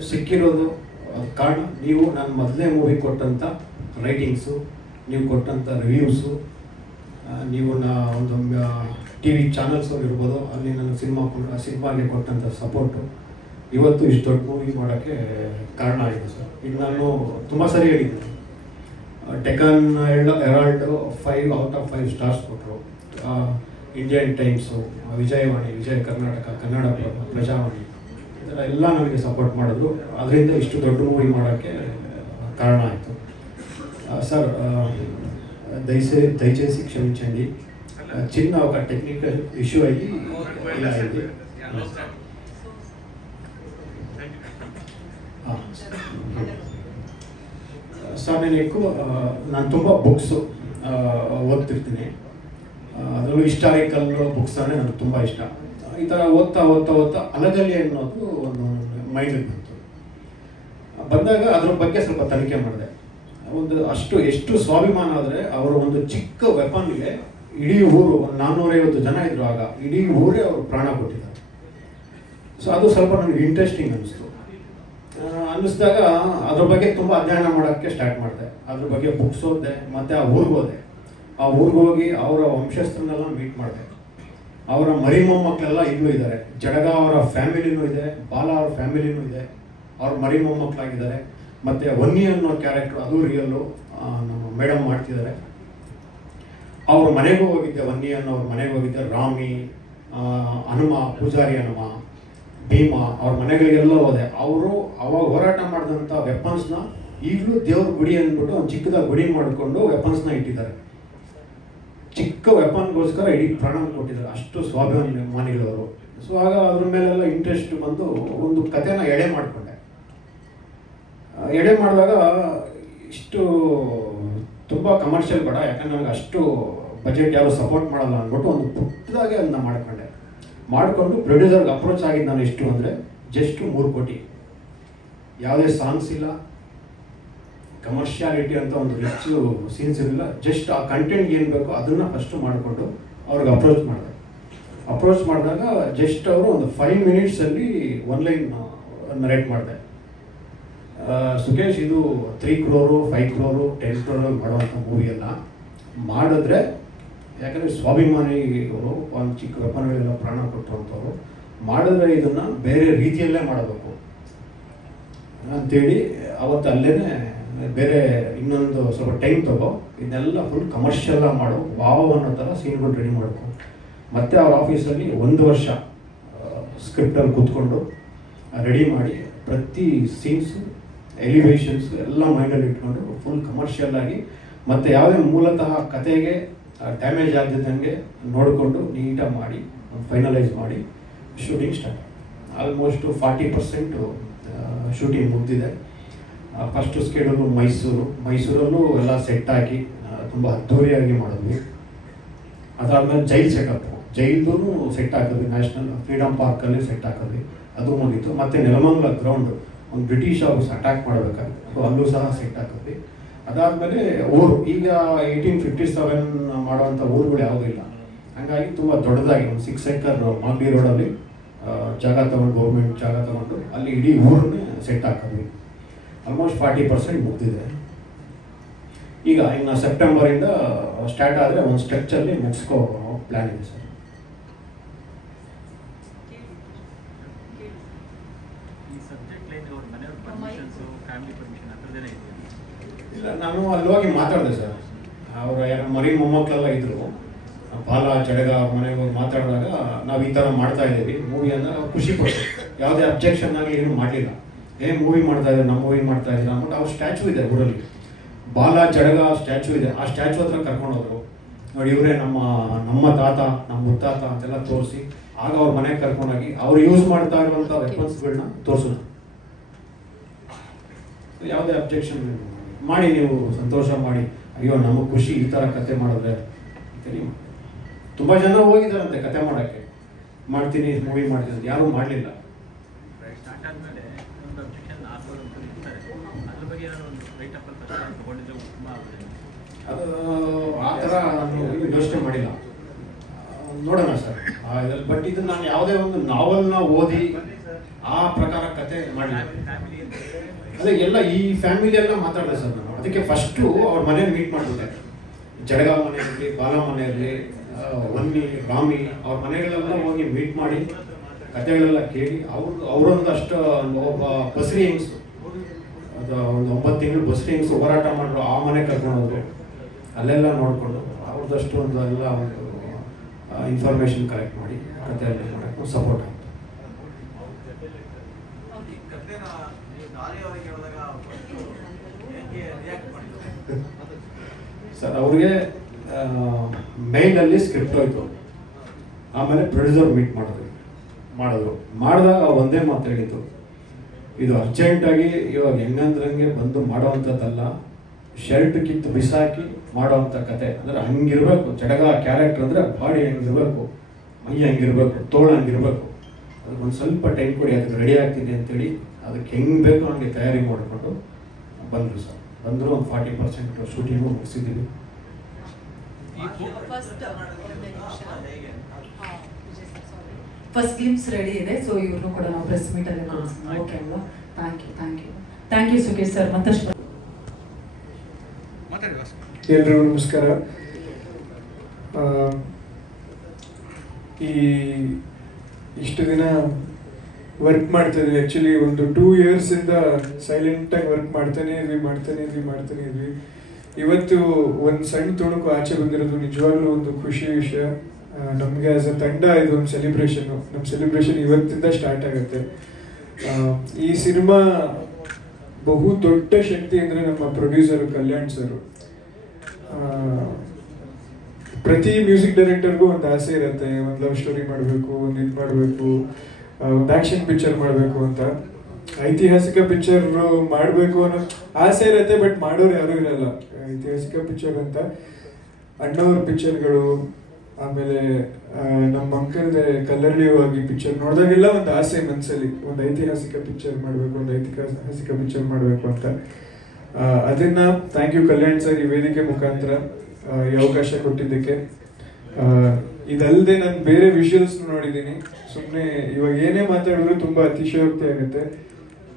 ಸಿಕ್ಕಿರೋದು ಕಾರಣ ನೀವು ನನ್ನ ಮೊದಲನೇ ಮೂವಿ ಕೊಟ್ಟಂಥ ರೈಟಿಂಗ್ಸು, ನೀವು ಕೊಟ್ಟಂಥ ರಿವ್ಯೂಸು, ನೀವು ಒಂದು ಟಿ ವಿ ಚಾನಲ್ಸವ್ರು ಇರ್ಬೋದು, ಅಲ್ಲಿ ನನ್ನ ಸಿನಿಮಾಗೆ ಕೊಟ್ಟಂಥ ಸಪೋರ್ಟು ಇವತ್ತು ಇಷ್ಟು ದೊಡ್ಡ ಮೂವಿ ಮಾಡೋಕ್ಕೆ ಕಾರಣ ಆಗಿದೆ ಸರ್. ಈಗ ನಾನು ತುಂಬ ಸರಿ ಹೇಳಿದ್ದೀನಿ, ಡೆಕ್ಕನ್ ಹೆರಾಲ್ಡು 5/5 ಸ್ಟಾರ್ಸ್ ಕೊಟ್ಟರು, ಇಂಡಿಯನ್ ಟೈಮ್ಸು, ವಿಜಯವಾಣಿ, ವಿಜಯ ಕರ್ನಾಟಕ, ಕನ್ನಡ ಪ್ರಜಾವಾಣಿ, ಇದೆಲ್ಲ ಎಲ್ಲ ನನಗೆ ಸಪೋರ್ಟ್ ಮಾಡಿದ್ರು. ಅದರಿಂದ ಇಷ್ಟು ದೊಡ್ಡ ಮೂವಿ ಮಾಡೋಕ್ಕೆ ಕಾರಣ ಆಯಿತು ಸರ್. దయచేసి క్షమించండి, చిన్న ఒక టెక్నికల్ ఇష్యూ అయ్యి ఇలా అయింది. ಸರ್ ನಾನು ತುಂಬ ಬುಕ್ಸು ಓದ್ತಿರ್ತೀನಿ. ಅದರಲ್ಲೂ ಹಿಸ್ಟಾರಿಕಲ್ ಬುಕ್ಸ್ ಅಂದರೆ ನನಗೆ ತುಂಬ ಇಷ್ಟ. ಈ ಥರ ಓದ್ತಾ ಅಲಗಲಿ ಅನ್ನೋದು ಒಂದು ಮೈಂಡಿಗೆ ಬಂದಾಗ ಅದ್ರ ಬಗ್ಗೆ ಸ್ವಲ್ಪ ತನಿಖೆ ಮಾಡಿದೆ. ಎಷ್ಟು ಸ್ವಾಭಿಮಾನ ಆದರೆ ಅವರ ಒಂದು ಚಿಕ್ಕ ವೆಪನ್ಗೆ ಇಡೀ ಊರು, ಒಂದು 450 ಜನ ಇದ್ರು ಆಗ, ಇಡೀ ಊರೇ ಅವರು ಪ್ರಾಣ ಕೊಟ್ಟಿದ್ದಾರೆ. ಸೊ ಅದು ಸ್ವಲ್ಪ ನನಗೆ ಇಂಟ್ರೆಸ್ಟಿಂಗ್ ಅನ್ನಿಸ್ದಾಗ ಅದ್ರ ಬಗ್ಗೆ ತುಂಬ ಅಧ್ಯಯನ ಮಾಡೋಕ್ಕೆ ಸ್ಟಾರ್ಟ್ ಮಾಡಿದೆ. ಅದ್ರ ಬಗ್ಗೆ ಬುಕ್ಸ್ ಓದಿದೆ, ಮತ್ತು ಆ ಊರಿಗೆ ಹೋದೆ. ಆ ಊರಿಗೆ ಹೋಗಿ ಅವರ ವಂಶಸ್ಥರನ್ನೆಲ್ಲ ಮೀಟ್ ಮಾಡಿದೆ. ಅವರ ಮರಿ ಮೊಮ್ಮಕ್ಕಳೆಲ್ಲ ಇನ್ನೂ ಇದ್ದಾರೆ. ಜಡಗ ಅವರ ಫ್ಯಾಮಿಲಿನೂ ಇದೆ, ಬಾಲ ಅವ್ರ ಫ್ಯಾಮಿಲಿನೂ ಇದೆ, ಅವ್ರ ಮರಿ ಮೊಮ್ಮಕ್ಕಳಾಗಿದ್ದಾರೆ. ಮತ್ತು ವನ್ನಿ ಅನ್ನೋ ಕ್ಯಾರೆಕ್ಟರ್ ಅದು ರಿಯಲ್ಲು, ನಮ್ಮ ಮೇಡಮ್ ಮಾಡ್ತಿದ್ದಾರೆ. ಅವ್ರ ಮನೆಗೂ ಹೋಗಿದ್ದೆ, ವನ್ನಿ ಅನ್ನೋವ್ರ ಮನೆಗೆ ಹೋಗಿದ್ದೆ. ರಾಮಿ, ಹನುಮ, ಪೂಜಾರಿ ಹನುಮ, ಭೀಮ, ಅವ್ರ ಮನೆಗಳಿಗೆಲ್ಲ ಹೋದೆ. ಅವರು ಅವಾಗ ಹೋರಾಟ ಮಾಡಿದಂಥ ವೆಪನ್ಸ್ನ ಈಗಲೂ ದೇವ್ರ ಗುಡಿ ಅಂದ್ಬಿಟ್ಟು ಒಂದು ಚಿಕ್ಕದಾಗಿ ಗುಡಿ ಮಾಡಿಕೊಂಡು ವೆಪನ್ಸ್ನ ಇಟ್ಟಿದ್ದಾರೆ. ಚಿಕ್ಕ ವೆಪನ್ಗೋಸ್ಕರ ಇಡೀ ಪ್ರಾಣ ಕೊಟ್ಟಿದ್ದಾರೆ, ಅಷ್ಟು ಸ್ವಾಭಿಮಾನಿಗಳವರು. ಸೊ ಆಗ ಅದ್ರ ಮೇಲೆಲ್ಲ ಇಂಟ್ರೆಸ್ಟ್ ಬಂದು ಒಂದು ಕಥೆನ ಎಡೆ ಮಾಡಿಕೊಂಡೆ. ಎಡೆ ಮಾಡಿದಾಗ ಇಷ್ಟು ತುಂಬ ಕಮರ್ಷಿಯಲ್ ಬೇಡ, ಯಾಕಂದ್ರೆ ನನಗೆ ಅಷ್ಟು ಬಜೆಟ್ ಯಾರು ಸಪೋರ್ಟ್ ಮಾಡಲ್ಲ ಅಂದ್ಬಿಟ್ಟು ಒಂದು ಪುಟ್ಟದಾಗೆ ಅದನ್ನ ಮಾಡಿಕೊಂಡು ಪ್ರೊಡ್ಯೂಸರ್ಗೆ ಅಪ್ರೋಚ್ ಆಗಿದ್ದು ನಾನು ಎಷ್ಟು ಅಂದರೆ ಜಸ್ಟ್ 3 ಕೋಟಿ. ಯಾವುದೇ ಸಾಂಗ್ಸ್ ಇಲ್ಲ, ಕಮರ್ಷಿಯಾಲಿಟಿ ಅಂತ ಒಂದು ರಿಚ್ ಸೀನ್ಸ್ ಇರಲಿಲ್ಲ. ಜಸ್ಟ್ ಆ ಕಂಟೆಂಟ್ ಏನು ಬೇಕೋ ಅದನ್ನು ಫಸ್ಟು ಮಾಡಿಕೊಂಡು ಅವ್ರಿಗೆ ಅಪ್ರೋಚ್ ಮಾಡಿದಾಗ ಜಸ್ಟ್ ಅವರು ಒಂದು 5 ಮಿನಿಟ್ಸಲ್ಲಿ 1 ಲೈನ್ ನರೇಟ್ ಮಾಡಿದೆ. ಸುಖೇಶ್, ಇದು 3 crore 5 crore 10 crore ಮಾಡುವಂಥ ಮೂವಿ ಎಲ್ಲ ಮಾಡಿದ್ರೆ, ಯಾಕಂದರೆ ಸ್ವಾಭಿಮಾನಿಗಳು ಒಂದು ಚಿಕ್ಕ ವೆಪನ್ಗಳೆಲ್ಲ ಪ್ರಾಣ ಕೊಟ್ಟಂಥವ್ರು ಮಾಡಿದ್ರೆ ಇದನ್ನು ಬೇರೆ ರೀತಿಯಲ್ಲೇ ಮಾಡಬೇಕು. ಅಂತೇಳಿ ಅವತ್ತು ಅಲ್ಲೇ ಬೇರೆ ಇನ್ನೊಂದು ಸ್ವಲ್ಪ ಟೈಮ್ ತಗೋ, ಇದನ್ನೆಲ್ಲ ಫುಲ್ ಕಮರ್ಷಿಯಲ್ ಮಾಡು, ವಾವ್ ಅನ್ನೋ ಥರ ಸೀನ್ಗಳು ರೆಡಿ ಮಾಡ್ಕೊ. ಮತ್ತು ಅವ್ರ ಆಫೀಸಲ್ಲಿ 1 ವರ್ಷ ಸ್ಕ್ರಿಪ್ಟಲ್ಲಿ ಕೂತ್ಕೊಂಡು ರೆಡಿ ಮಾಡಿ ಪ್ರತಿ ಸೀನ್ಸು ಎಲಿವೇಷನ್ಸು ಎಲ್ಲ ಮೈಂಡಲ್ಲಿ ಇಟ್ಕೊಂಡು ಫುಲ್ ಕಮರ್ಷಿಯಲ್ ಆಗಿ, ಮತ್ತು ಯಾವುದೇ ಮೂಲತಃ ಕತೆಗೆ ಡ್ಯಾಮೇಜ್ ಆಗದಿದ್ದಂಗೆ ನೋಡಿಕೊಂಡು ನೀಟಾಗಿ ಮಾಡಿ ಫೈನಲೈಸ್ ಮಾಡಿ ಶೂಟಿಂಗ್ ಸ್ಟಾರ್ಟ್. ಆಲ್ಮೋಸ್ಟು 40% ಶೂಟಿಂಗ್ ಮುಗ್ದಿದೆ. ಫಸ್ಟು ಸ್ಕೆಡ್ಯೂಲು ಮೈಸೂರಲ್ಲೂ ಎಲ್ಲ ಸೆಟ್ ಹಾಕಿ ತುಂಬ ಅದ್ಧೂರಿಯಾಗಿ ಮಾಡಿದ್ವಿ. ಅದಾದಮೇಲೆ ಜೈಲ್ ಜೈಲ್ದೂ ಸೆಟ್ ಹಾಕಿದ್ವಿ, ನ್ಯಾಷನಲ್ ಫ್ರೀಡಮ್ ಪಾರ್ಕಲ್ಲಿ ಸೆಟ್ ಹಾಕಿದ್ವಿ, ಅದು ಮುಗೀತು. ಮತ್ತು ನೆಲಮಂಗಲ ಗ್ರೌಂಡ್ ಒಂದು ಬ್ರಿಟಿಷ್ ಅವ್ರು ಅಟ್ಯಾಕ್ ಮಾಡಬೇಕಾಗಿತ್ತು, ಸೊ ಅಲ್ಲೂ ಸಹ ಸೆಟ್ ಹಾಕಿದ್ವಿ. ಅದಾದಮೇಲೆ ಊರು ಈಗ 1857 ಮಾಡುವಂಥ ಊರುಗಳು ಯಾವುದೂ ಇಲ್ಲ, ಹಾಗಾಗಿ ತುಂಬ ದೊಡ್ಡದಾಗಿ ಒಂದು 6 acre ಮಾಗಡಿ ರೋಡಲ್ಲಿ ಜಾಗ ತೊಗೊಂಡು, ಗೌರ್ಮೆಂಟ್ ಜಾಗ ತೊಗೊಂಡು ಅಲ್ಲಿ ಇಡೀ ಊರನ್ನೇ ಸೆಟ್ ಹಾಕಿದ್ವಿ. ಆಲ್ಮೋಸ್ಟ್ 40% ಮುಗ್ದಿದೆ. ಈಗ ಇನ್ನು ಸೆಪ್ಟೆಂಬರಿಂದ ಸ್ಟಾರ್ಟ್ ಆದರೆ ಒಂದು ಸ್ಟ್ರೆಚ್ಚಲ್ಲಿ ಮುಗಿಸ್ಕೋ ಪ್ಲ್ಯಾನ್ ಇದೆ ಸರ್. ಇಲ್ಲ, ನಾನು ಅಲ್ಲಿ ಹೋಗಿ ಮಾತಾಡಿದೆ ಸರ್. ಅವರ ಯಾರು ಮರಿ ಮೊಮ್ಮಕ್ಕಳೆಲ್ಲ ಇದ್ರು, ಬಾಲ ಜಡಗ ಮನೆಗೆ ಹೋಗಿ ಮಾತಾಡಿದಾಗ ನಾವು ಈ ಥರ ಮಾಡ್ತಾ ಇದ್ದೀವಿ ಮೂವಿ ಅಂದಾಗ ಖುಷಿ ಪಡ್ತು. ಯಾವುದೇ ಅಬ್ಜೆಕ್ಷನ್ ಆಗಲಿ ಏನು ಮಾಡಲಿಲ್ಲ. ಮೂವಿ ಮಾಡ್ತಾ ಇದ್ದಾರೆ, ನಮ್ಮ ಮೂವಿ ಮಾಡ್ತಾ ಇದ್ದಾರೆ ಅಂದ್ಬಿಟ್ಟು ಅವ್ರ ಸ್ಟ್ಯಾಚು ಇದೆ ಊರಲ್ಲಿ, ಬಾಲ ಜಡಗ ಸ್ಟ್ಯಾಚು ಇದೆ. ಆ ಸ್ಟ್ಯಾಚು ಹತ್ರ ಕರ್ಕೊಂಡೋದ್ರು. ನೋಡಿ ಇವರೇ ನಮ್ಮ ತಾತ, ನಮ್ಮ ಮುತ್ತಾತ ಅಂತೆಲ್ಲ ತೋರಿಸಿ, ಆಗ ಅವ್ರ ಮನೆಗೆ ಕರ್ಕೊಂಡೋಗಿ ಅವ್ರು ಯೂಸ್ ಮಾಡ್ತಾ ಇರುವಂಥ ವೆಪನ್ಸ್ಗಳನ್ನ ತೋರಿಸೋದು. ಯಾವುದೇ ಅಬ್ಜೆಕ್ಷನ್ ಮಾಡಿ, ನೀವು ಸಂತೋಷ ಮಾಡಿ, ಅಯ್ಯೋ ನಮಗೆ ಖುಷಿ ಈ ಥರ ಕತೆ ಮಾಡಿದ್ರೆ ಅಂತೇಳಿ. ತುಂಬ ಜನ ಹೋಗಿದ್ದಾರಂತೆ ಕತೆ ಮಾಡೋಕ್ಕೆ, ಮಾಡ್ತೀನಿ ಮೂವಿ ಮಾಡ್ತೀನಿ ಅಂತ, ಯಾರೂ ಮಾಡಲಿಲ್ಲ. ಅದು ಆ ಥರ ನಾನು ಯೋಚನೆ ಮಾಡಿಲ್ಲ, ನೋಡೋಣ ಸರ್. ಬಟ್ ಇದು ನಾನು ಯಾವುದೇ ಒಂದು ನಾವೆಲ್ನ ಓದಿ ಆ ಪ್ರಕಾರ ಕತೆ ಮಾಡಿಲ್ಲ. ಅದೇ ಎಲ್ಲ ಈ ಫ್ಯಾಮಿಲಿ ಎಲ್ಲ ಮಾತಾಡಿದೆ ಸರ್ ನಾನು. ಅದಕ್ಕೆ ಫಸ್ಟು ಅವ್ರ ಮನೇಲಿ ಮೀಟ್ ಮಾಡಿಬಿಟ್ಟೆ. ಜಡಗ ಮನೆ ಇರಲಿ, ಬಾಲ ಮನೆ ಇರಲಿ, ವನ್ನಿ, ರಾಮಿ, ಅವ್ರ ಮನೆಗಳೆಲ್ಲ ಹೋಗಿ ಮೀಟ್ ಮಾಡಿ ಕತೆಗಳೆಲ್ಲ ಕೇಳಿ, ಅವರೊಂದಷ್ಟು ಒಬ್ಬ ಬಸ್ರಿ ಹೆಂಗ್ಸು, ಅದು ಒಂದು 9 ತಿಂಗಳು ಬಸ್ರಿ ಹೆಂಗ್ಸು ಹೋರಾಟ ಮಾಡಿದ್ರು, ಆ ಮನೆ ಕರ್ಕೊಂಡೋದ್ರು. ಅಲ್ಲೆಲ್ಲ ನೋಡಿಕೊಂಡು ಅವ್ರದ್ದಷ್ಟು ಒಂದು ಎಲ್ಲ ಒಂದು ಇನ್ಫಾರ್ಮೇಷನ್ ಕಲೆಕ್ಟ್ ಮಾಡಿ ಕತೆ ಎಲ್ಲ ಮಾಡೋಕ್ಕೆ ಸಪೋರ್ಟ್ ಆಯಿತು. ಸರ್ ಅವ್ರಿಗೆ ಮೇಲಲ್ಲಿ ಸ್ಕ್ರಿಪ್ಟ್ ಹೋಯ್ತು, ಆಮೇಲೆ ಪ್ರೊಡ್ಯೂಸರ್ ಮೀಟ್ ಮಾಡಿದಾಗ ಒಂದೇ ಮಾತು ಹೇಳಿದ್ದು, ಇದು ಅರ್ಜೆಂಟಾಗಿ ಇವಾಗ ಹೆಂಗಂದ್ರಂಗೆ ಬಂದು ಮಾಡೋವಂಥದ್ದಲ್ಲ, ಶರ್ಟ್ ಕಿತ್ತು ಬಿಸಾಕಿ ಮಾಡೋವಂಥ ಕತೆ. ಅಂದರೆ ಹಂಗಿರ್ಬೇಕು ಜಡಗ ಕ್ಯಾರೆಕ್ಟರ್, ಅಂದರೆ ಬಾಡಿ ಹಂಗಿರ್ಬೇಕು, ಮೈ ಹಂಗಿರ್ಬೇಕು, ತೋಳು ಹಂಗಿರ್ಬೇಕು. ಅದಕ್ಕೊಂದು ಸ್ವಲ್ಪ ಟೈಮ್ ಕೊಡಿ, ಅದಕ್ಕೆ ರೆಡಿ ಆಗ್ತೀನಿ ಅಂತೇಳಿ ಅದಕ್ಕೆ ಹೆಂಗೆ ಬೇಕು ಹಂಗೆ ತಯಾರಿ ಮಾಡಿಕೊಂಡು ಬಂದರು ಸರ್. ಬಂದರು, ಒಂದು 40% ಶೂಟಿಂಗು ಮುಗಿಸಿದ್ದೀವಿ. ಫಸ್ಟ್ ಗ್ಲಿಮ್ಸ್ ರೆಡಿ ಇದೆ, ಸೊ ಇವ್ರನ್ನು ಕೂಡ ನಾವು ಪ್ರೆಸ್ ಮೀಟ್ ಅಲ್ಲಿ ಓಕೆ ಅಲ್ವಾ? Thank you Sukhesh sir. ಮತ್ತಷ್ಟು ಎಲ್ರಿಗೂ ನಮಸ್ಕಾರ. ಇಷ್ಟು ದಿನ ವರ್ಕ್ ಮಾಡ್ತಾ ಇದ್ವಿ. ಆ್ಯಕ್ಚುಲಿ ಒಂದು 2 years ಇಂದ ಸೈಲೆಂಟಾಗಿ ವರ್ಕ್ ಮಾಡ್ತಾನೆ ಇದ್ವಿ. ಇವತ್ತು ಒಂದು ಸಣ್ಣ ತುಣುಕು ಆಚೆ ಬಂದಿರೋದು ನಿಜವಾಗ್ಲೂ ಒಂದು ಖುಷಿ ವಿಷಯ. ನಮಗೆ ಆಸ್ ಅ ತಂಡ ಇದು ಒಂದು ಸೆಲಿಬ್ರೇಷನ್ನು. ನಮ್ಮ ಸೆಲಿಬ್ರೇಷನ್ ಇವತ್ತಿಂದ ಸ್ಟಾರ್ಟ್ ಆಗುತ್ತೆ. ಈ ಸಿನಿಮಾ ಬಹು ದೊಡ್ಡ ಶಕ್ತಿ ಅಂದರೆ ನಮ್ಮ ಪ್ರೊಡ್ಯೂಸರು ಕಲ್ಯಾಣ್ ಸರ್. ಪ್ರತಿ ಮ್ಯೂಸಿಕ್ ಡೈರೆಕ್ಟರ್ಗೂ ಒಂದು ಆಸೆ ಇರುತ್ತೆ, ಒಂದು ಲವ್ ಸ್ಟೋರಿ ಮಾಡಬೇಕು, ಒಂದು ಇದು ಮಾಡಬೇಕು, ಒಂದು ಆ್ಯಕ್ಷನ್ ಪಿಕ್ಚರ್ ಮಾಡಬೇಕು ಅಂತ. ಐತಿಹಾಸಿಕ ಪಿಕ್ಚರ್ ಮಾಡಬೇಕು ಅನ್ನೋ ಆಸೆ ಇರುತ್ತೆ, ಬಟ್ ಮಾಡೋರು ಯಾರೂ ಇರಲ್ಲ. ಐತಿಹಾಸಿಕ ಪಿಕ್ಚರ್ ಅಂತ ಅಣ್ಣವ್ರ ಪಿಕ್ಚರ್ಗಳು, ಆಮೇಲೆ ನಮ್ಮ ಅಂಕಲ್ದೆ ಕಲ್ಲರಳಿಯುವಾಗಿ ಪಿಕ್ಚರ್ ನೋಡಿದಾಗೆಲ್ಲ ಒಂದು ಆಸೆ ಮನಸ್ಸಲ್ಲಿ, ಒಂದು ಐತಿಹಾಸಿಕ ಪಿಕ್ಚರ್ ಮಾಡಬೇಕು ಅಂತ. ಅದನ್ನ ಥ್ಯಾಂಕ್ ಯು ಕಲ್ಯಾಣ್ ಸರ್, ಈ ವೇದಿಕೆ ಮುಖಾಂತರ ಈ ಅವಕಾಶ ಕೊಟ್ಟಿದ್ದಕ್ಕೆ. ಇದಲ್ಲದೆ ನಾನು ಬೇರೆ ವಿಷುವಲ್ಸ್ ನೋಡಿದ್ದೀನಿ. ಸುಮ್ಮನೆ ಇವಾಗ ಏನೇ ಮಾತಾಡಿದ್ರು ತುಂಬ ಅತಿಶಯೋಕ್ತಿ ಆಗುತ್ತೆ.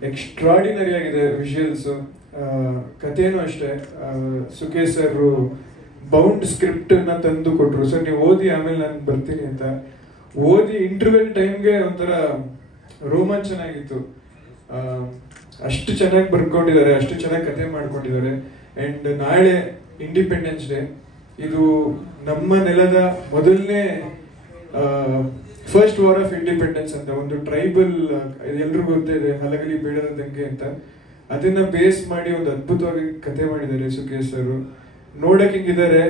ಎಕ್ಸ್ಟ್ರಾಡಿನರಿ ಆಗಿದೆ ವಿಷುವಲ್ಸು. ಕಥೆನೂ ಅಷ್ಟೇ. ಸುಖೇಶ್ ಸರ್ ಬೌಂಡ್ ಸ್ಕ್ರಿಪ್ಟನ್ನು ತಂದು ಕೊಟ್ಟರು. ಸರ್ ನೀವು ಓದಿ ಆಮೇಲೆ ನಾನು ಬರ್ತೀನಿ ಅಂತ. ಓದಿ ಇಂಟರ್ವೆಲ್ ಟೈಮ್ಗೆ ಒಂಥರ ರೋಮಾಂಚನ ಆಗಿತ್ತು. ಅಷ್ಟು ಚೆನ್ನಾಗಿ ಬರ್ಕೊಂಡಿದ್ದಾರೆ, ಅಷ್ಟು ಚೆನ್ನಾಗಿ ಕತೆ ಮಾಡ್ಕೊಂಡಿದ್ದಾರೆ. ಆ್ಯಂಡ್ ನಾಳೆ ಇಂಡಿಪೆಂಡೆನ್ಸ್ ಡೇ. ಇದು ನಮ್ಮ ನೆಲದ ಮೊದಲನೇ ಫಸ್ಟ್ ವಾರ್ ಆಫ್ ಇಂಡಿಪೆಂಡೆನ್ಸ್ ಅಂತ ಒಂದು ಟ್ರೈಬಲ್, ಎಲ್ರಿಗೂ ಗೊತ್ತಿದೆ ಹಲಗಲಿ ಬೇಡರ ದಂಗೆ ಅಂತ. ಅದನ್ನ ಬೇಸ್ ಮಾಡಿ ಒಂದು ಅದ್ಭುತವಾಗಿ ಕತೆ ಮಾಡಿದ್ದಾರೆ ಸುಖೇಶ್ ಸರ್. ನೋಡಕ್ ಹಿಂಗಿದ್ದಾರೆ,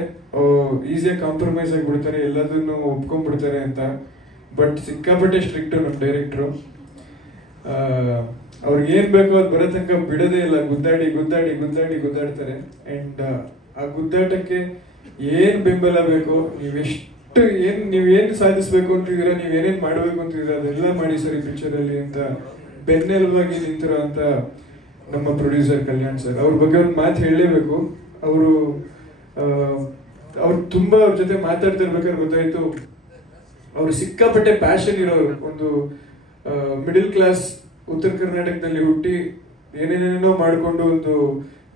ಈಸಿಯಾಗಿ ಕಾಂಪ್ರಮೈಸ್ ಆಗಿಬಿಡ್ತಾರೆ, ಎಲ್ಲದನ್ನು ಒಪ್ಕೊಂಡ್ಬಿಡ್ತಾರೆ ಅಂತ. ಬಟ್ ಸಿಕ್ಕಾಪಟ್ಟೆ ಸ್ಟ್ರಿಕ್ಟ್ ನಮ್ಮ ಡೈರೆಕ್ಟ್ರು. ಅವ್ರಿಗೆ ಏನ್ ಬೇಕೋ ಅದು ಬರೋ ತನಕ ಬಿಡೋದೇ ಇಲ್ಲ, ಗುದ್ದಾಡ್ತಾರೆ. ಅಂಡ್ ಆ ಗುದ್ದಾಟಕ್ಕೆ ಏನ್ ಬೆಂಬಲ ಬೇಕು, ನೀವೇನ್ ಸಾಧಿಸ್ಬೇಕು ಅಂತಿದ್ದೀರಾ, ನೀವೇನೇನ್ ಮಾಡ್ಬೇಕು ಅಂತಿದ್ದೀರಾ ಅದೆಲ್ಲ ಮಾಡಿ ಸರ್ ಈ ಪಿಕ್ಚರ್ ಅಲ್ಲಿ ಅಂತ ಬೆನ್ನೆಲುಬಾಗಿ ನಿಂತಿರೋ ಅಂತ ನಮ್ಮ ಪ್ರೊಡ್ಯೂಸರ್ ಕಲ್ಯಾಣ್ ಸರ್. ಅವ್ರ ಬಗ್ಗೆ ಒಂದು ಮಾತು ಹೇಳಲೇಬೇಕು. ಅವರು ತುಂಬಾ ಅವ್ರ ಜೊತೆ ಮಾತಾಡ್ತಿರ್ಬೇಕಾದ್ರೆ ಗೊತ್ತಾಯ್ತು, ಅವ್ರು ಸಿಕ್ಕಾಪಟ್ಟೆ ಪ್ಯಾಷನ್ ಇರೋರು. ಒಂದು ಮಿಡಿಲ್ ಕ್ಲಾಸ್ ಉತ್ತರ ಕರ್ನಾಟಕದಲ್ಲಿ ಹುಟ್ಟಿ ಏನೇನೇನೋ ಮಾಡ್ಕೊಂಡು ಒಂದು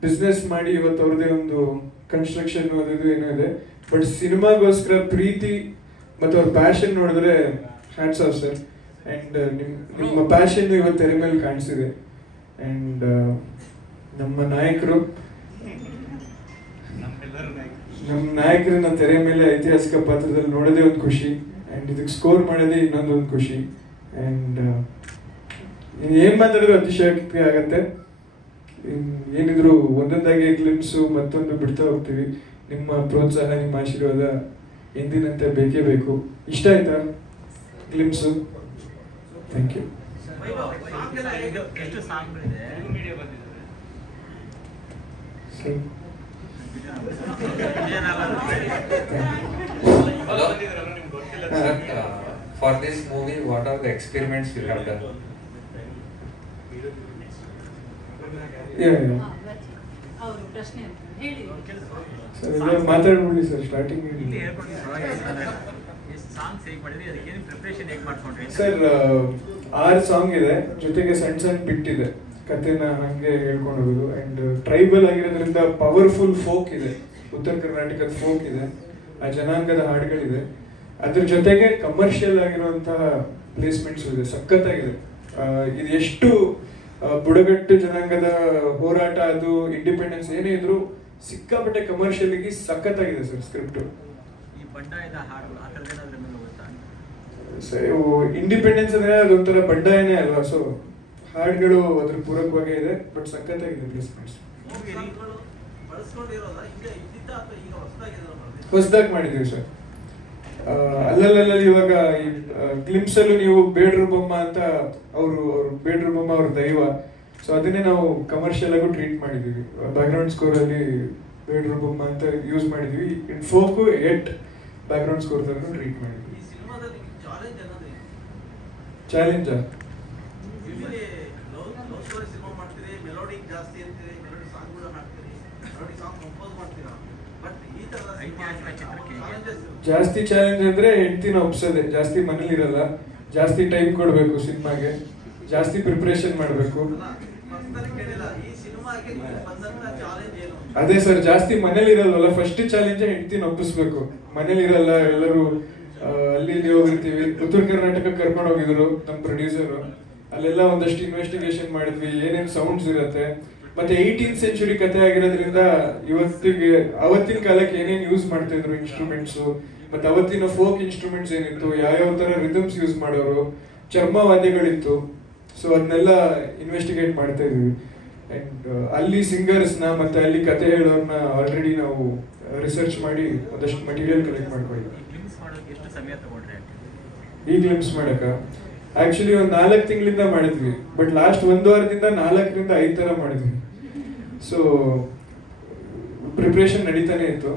ಬಿಸ್ನೆಸ್ ಮಾಡಿ ಇವತ್ತು ಅವ್ರದೇ ಒಂದು ಕನ್ಸ್ಟ್ರಕ್ಷನ್ ಅದು ಏನೋ ಇದೆ. ಬಟ್ ಸಿನಿಮಾಗೋಸ್ಕರ ಪ್ರೀತಿ ಮತ್ತು ಅವ್ರ ಪ್ಯಾಷನ್ ನೋಡಿದ್ರೆ ಹ್ಯಾಟ್ಸ್ ಆಫ್ ಸರ್. ಅಂಡ್ ನಿಮ್ಮ ಪ್ಯಾಷನ್ ಇವತ್ತು ತೆರೆ ಮೇಲೆ ಕಾಣಿಸಿದೆ. ಅಂಡ್ ನಮ್ಮ ನಾಯಕರನ್ನ ತೆರೆ ಮೇಲೆ ಐತಿಹಾಸಿಕ ಪಾತ್ರದಲ್ಲಿ ನೋಡೋದೇ ಒಂದು ಖುಷಿ. ಅಂಡ್ ಇದಕ್ಕೆ ಸ್ಕೋರ್ ಮಾಡೋದೇ ಇನ್ನೊಂದೊಂದು ಖುಷಿ. ಅಂಡ್ ಏನ್ ಮಾತಾಡಿದ್ರು ಅತಿಶಯೋಕ್ತಿ ಆಗತ್ತೆ. ಏನಿದ್ರು ಒಂದೊಂದಾಗಿ ಗ್ಲಿಮ್ಸು ಮತ್ತೊಂದು ಬಿಡ್ತಾ ಹೋಗ್ತೀವಿ. ನಿಮ್ಮ ಪ್ರೋತ್ಸಾಹ, ನಿಮ್ಮ ಆಶೀರ್ವಾದ ಎಂದಿನಂತೆ ಬೇಕೇ ಬೇಕು. ಇಷ್ಟ ಆಯ್ತಾ glimpse? Thank you. For this movie, what are the experiments you have done? ಮಾತಾಡ್ಬಿಡಿ ಸರ್ ಸ್ಟಾರ್ಟಿಂಗ್. ಸರ್ 6 ಸಾಂಗ್ ಇದೆ, ಜೊತೆಗೆ ಸಣ್ಣ ಬಿಟ್ ಇದೆ, ಕತೆನ ಹಂಗೆ ಹೇಳ್ಕೊಂಡು ಹೋಗೋದು. ಅಂಡ್ ಟ್ರೈಬಲ್ ಆಗಿರೋದ್ರಿಂದ ಪವರ್ಫುಲ್ ಫೋಕ್ ಇದೆ, ಉತ್ತರ ಕರ್ನಾಟಕದ ಫೋಕ್ ಇದೆ, ಆ ಜನಾಂಗದ ಹಾಡುಗಳಿದೆ. ಅದ್ರ ಜೊತೆಗೆ ಕಮರ್ಷಿಯಲ್ ಆಗಿರುವಂತಹ ಪ್ಲೇಸ್ಮೆಂಟ್ಸ್ ಇದೆ, ಸಖತ್ತಾಗಿದೆ. ಇದು ಎಷ್ಟು ಬುಡಗಟ್ಟು ಜನಾಂಗದ ಹೋರಾಟ, ಅದು ಇಂಡಿಪೆಂಡೆನ್ಸ್ ಏನೇ ಇದ್ರು ಸಿಕ್ಕಾಪಟ್ಟೆ ಕಮರ್ಷಿಯಲ್ ಆಗಿ ಸಖತ್ತಾಗಿದೆ ಸರ್ ಸ್ಕ್ರಿಪ್ಟ್. ಸರಿ, ಇಂಡಿಪೆಂಡೆನ್ಸ್ ಅಂದ್ರೆ ಅದೊಂಥರ ಬಂಡಾಯನೇ ಅಲ್ವಾ, ಸೊ ಹಾಡುಗಳು ಅದ್ರ ಪೂರಕವಾಗೇ ಇದೆ. ಬಟ್ ಸಖತ್ತಾಗಿದೆ ಪ್ಲೇಸ್ಮೆಂಟ್ಸ್. ಹೊಸದಾಗಿ ಮಾಡಿದೀವಿ ಸರ್. ಅಲ್ಲಲ್ಲಿ ಇವಾಗ ಈ ಗ್ಲಿಮ್ಸ್ ಅಲ್ಲೂ ನೀವು ಬೇಡ್ರ ಬೊಮ್ಮ ಅಂತ, ಬೇಡ್ರ ಬೊಮ್ಮ ಅವ್ರ ದೈವ. ಸೊ ಅದನ್ನೇ ನಾವು ಕಮರ್ಷಿಯಲ್ ಆಗು ಟ್ರೀಟ್ ಮಾಡಿದೀವಿ. ಬ್ಯಾಕ್ಗ್ರೌಂಡ್ ಸ್ಕೋರ್ ಅಲ್ಲಿ ಬೇಡ್ರ ಬೊಮ್ಮ ಅಂತ ಯೂಸ್ ಮಾಡಿದೀವಿ. ಇನ್ ಫೋಕು ಬ್ಯಾಕ್ಗ್ರೌಂಡ್ ಸ್ಕೋರ್ ತರ ಟ್ರೀಟ್ ಮಾಡಿದ್ವಿ. ಚಾಲೆಂಜ್ ಜಾಸ್ತಿ ಚಾಲೆಂಜ್ ಅಂದ್ರೆ ಹೆಂಡತಿನ ಒಪ್ಸೋದೆ. ಜಾಸ್ತಿ ಮನೇಲಿ ಇರಲ್ಲ, ಜಾಸ್ತಿ ಟೈಮ್ ಕೊಡ್ಬೇಕು ಸಿನಿಮಾಗೆ, ಜಾಸ್ತಿ ಪ್ರಿಪರೇಷನ್ ಮಾಡ್ಬೇಕು. ಅದೇ ಸರ್, ಜಾಸ್ತಿ ಮನೇಲಿ ಇರಲ್ವಲ್ಲ, ಫಸ್ಟ್ ಚಾಲೆಂಜ್ ಹೆಂಡತಿನ ಒಪ್ಪಿಸ್ಬೇಕು. ಮನೇಲಿ ಇರಲ್ಲ, ಎಲ್ಲರೂ ಅಲ್ಲಿ ಇಲ್ಲಿ ಹೋಗಿರ್ತೀವಿ. ಉತ್ತರ ಕರ್ನಾಟಕಕ್ಕೆ ಕರ್ಕೊಂಡು ಹೋಗಿದ್ರು ನಮ್ಮ ಪ್ರೊಡ್ಯೂಸರು. ಅಲ್ಲೆಲ್ಲ ಒಂದಷ್ಟು ಇನ್ವೆಸ್ಟಿಗೇಷನ್ ಮಾಡಿದ್ವಿ, ಏನೇನ್ ಸೌಂಡ್ಸ್ ಇರತ್ತೆ. ಮತ್ತೆ 18th ಸೆಂಚುರಿ ಕತೆ ಆಗಿರೋದ್ರಿಂದ ಅವತ್ತಿನ ಕಾಲಕ್ಕೆ ಏನೇನ್ ಯೂಸ್ ಮಾಡ್ತಾ ಇದ್ರು ಇನ್ಸ್ಟ್ರೂಮೆಂಟ್ಸ್, ಮತ್ತೆ ಅವತ್ತಿನ ಫೋಕ್ ಇನ್ಸ್ಟ್ರೂಮೆಂಟ್ಸ್ ಏನಿತ್ತು, ಯಾವ್ಯಾವ ತರ ರಿದಮ್ಸ್ ಯೂಸ್ ಮಾಡೋರು, ಚರ್ಮವಾದ್ಯಗಳಿತ್ತು. ಸೊ ಅದನ್ನೆಲ್ಲ ಇನ್ವೆಸ್ಟಿಗೇಟ್ ಮಾಡ್ತಾ ಇದ್ವಿ. ಅಂಡ್ ಅಲ್ಲಿ ಸಿಂಗರ್ಸ್ನ ಮತ್ತೆ ಅಲ್ಲಿ ಕತೆ ಹೇಳೋರ್ನ ಆಲ್ರೆಡಿ ನಾವು ರಿಸರ್ಚ್ ಮಾಡಿ ಒಂದಷ್ಟು ಮಟೀರಿಯಲ್ ಕಲೆಕ್ಟ್ ಮಾಡ್ಕೊಂಡಿದ್ವಿ. ಈ ಗ್ಲಿಮ್ಸ್ ಮಾಡಕ ಆಕ್ಚುಲಿ ಒಂದು 4 ತಿಂಗಳಿಂದ ಮಾಡಿದ್ವಿ. ಬಟ್ ಲಾಸ್ಟ್ 1 ವಾರದಿಂದ 4ರಿಂದ 5 ತರ ಮಾಡಿದ್ವಿ. ಸೊ ಪ್ರಿಪ್ರೇಷನ್ ನಡೀತಾನೆ ಇತ್ತು.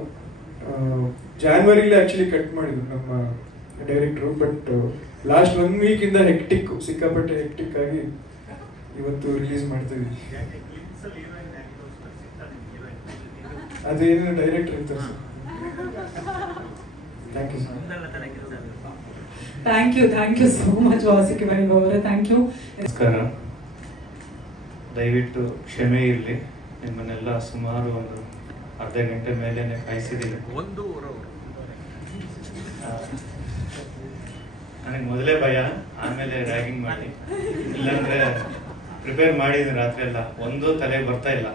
ಜಾನ್ವರಿಲಿ ಆಕ್ಚುಲಿ ಕಟ್ ಮಾಡಿದ್ರು ನಮ್ಮ ಡೈರೆಕ್ಟ್ರು. ಬಟ್ ಲಾಸ್ಟ್ 1 ವೀಕಿಂದ ಸಿಕ್ಕಾಪಟ್ಟೆ ಹೆಕ್ಟಿಕ್ ಆಗಿ ಇವತ್ತು ರಿಲೀಸ್ ಮಾಡ್ತಾ ಇದ್ವಿ. ಅದೇನು ಡೈರೆಕ್ಟರ್ ಇರ್ತಾರೆ sir. Thank you sir. Thank you so much Vasuki Vaibhav ಅವರೇ, ಥ್ಯಾಂಕ್ ಯು. ನಮಸ್ಕಾರ. ದಯವಿಟ್ಟು ಕ್ಷಮೆ ಇರಲಿ, ನಿಮ್ಮನ್ನೆಲ್ಲ ಸುಮಾರು ಒಂದು ಅರ್ಧ ಗಂಟೆ ಮೇಲೇನೆ ಕಾಯಿಸಿದ್ದೀನಿ. ನನಗೆ ಮೊದಲೇ ಭಯ, ಆಮೇಲೆ ರ್ಯಾಗಿಂಗ್ ಮಾಡಿ, ಇಲ್ಲಾಂದ್ರೆ ಪ್ರಿಪೇರ್ ಮಾಡಿದ್ದೀನಿ ರಾತ್ರಿ ಎಲ್ಲ, ಒಂದು ತಲೆಗೆ ಬರ್ತಾ ಇಲ್ಲ.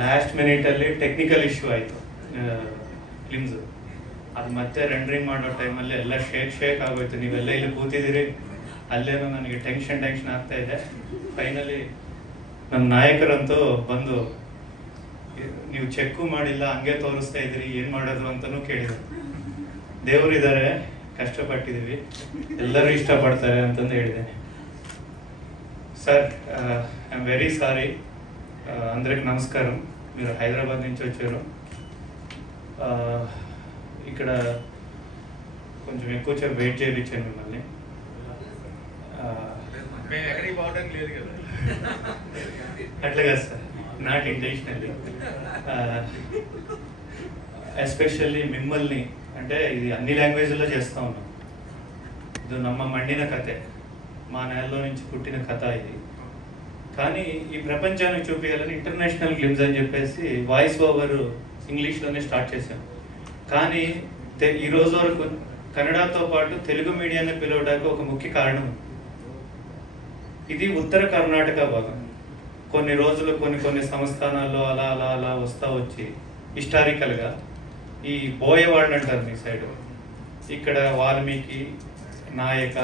ಲಾಸ್ಟ್ ಮಿನಿಟಲ್ಲಿ ಟೆಕ್ನಿಕಲ್ ಇಶ್ಯೂ ಆಯಿತು ಫಿಲ್ಮ್ಸ್. ಅದು ಮತ್ತೆ ರೆಂಡರಿಂಗ್ ಮಾಡೋ ಟೈಮಲ್ಲಿ ಎಲ್ಲ ಶೇಕ್ ಆಗೋಯ್ತು. ನೀವೆಲ್ಲ ಇಲ್ಲಿ ಕೂತಿದ್ದೀರಿ, ಅಲ್ಲೇನೋ ನನಗೆ ಟೆನ್ಷನ್ ಆಗ್ತಾ ಇದೆ. ಫೈನಲಿ ನಮ್ಮ ನಾಯಕರಂತೂ ಬಂದು ನೀವು ಚೆಕ್ಕು ಮಾಡಿಲ್ಲ, ಹಂಗೆ ತೋರಿಸ್ತಾ ಇದ್ದೀರಿ, ಏನು ಮಾಡೋದು ಅಂತಲೂ ಕೇಳಿದ್ರು. ದೇವರಿದ್ದಾರೆ, ಕಷ್ಟಪಟ್ಟಿದ್ದೀವಿ, ಎಲ್ಲರೂ ಇಷ್ಟಪಡ್ತಾರೆ ಅಂತಂದು ಹೇಳಿದೆ. సార్ ఐఎమ్ వెరీ సారీ, అందరికి నమస్కారం. మీరు హైదరాబాద్ నుంచి వచ్చారు. ఇక్కడ కొంచెం ఎక్కువసేపు వెయిట్ చేయించాను మిమ్మల్ని. అట్లా కాదు సార్, నాట్ ఇంటెన్షనల్లీ. ఎస్పెషల్లీ మిమ్మల్ని, అంటే ఇది అన్ని లాంగ్వేజ్లో చేస్తూ ఉన్నాం. ఇది నమ్మ మండిన కథే, మా నేలలో నుంచి పుట్టిన కథ ఇది. కానీ ఈ ప్రపంచానికి చూపించాలని ఇంటర్నేషనల్ ఫిల్మ్స్ అని చెప్పేసి వాయిస్ ఓవర్ ఇంగ్లీష్లోనే స్టార్ట్ చేశాం. కానీ ఈ రోజు వరకు కన్నడతో పాటు తెలుగు మీడియాన్ని పిలవడానికి ఒక ముఖ్య కారణం, ఇది ఉత్తర కర్ణాటక భాగం. కొన్ని రోజులు కొన్ని సంస్థానాల్లో అలా అలా అలా వస్తా వచ్చి హిస్టారికల్గా ఈ బోయవాళ్ళు అంటారు మీ సైడ్, ఇక్కడ వాల్మీకి, నాయక,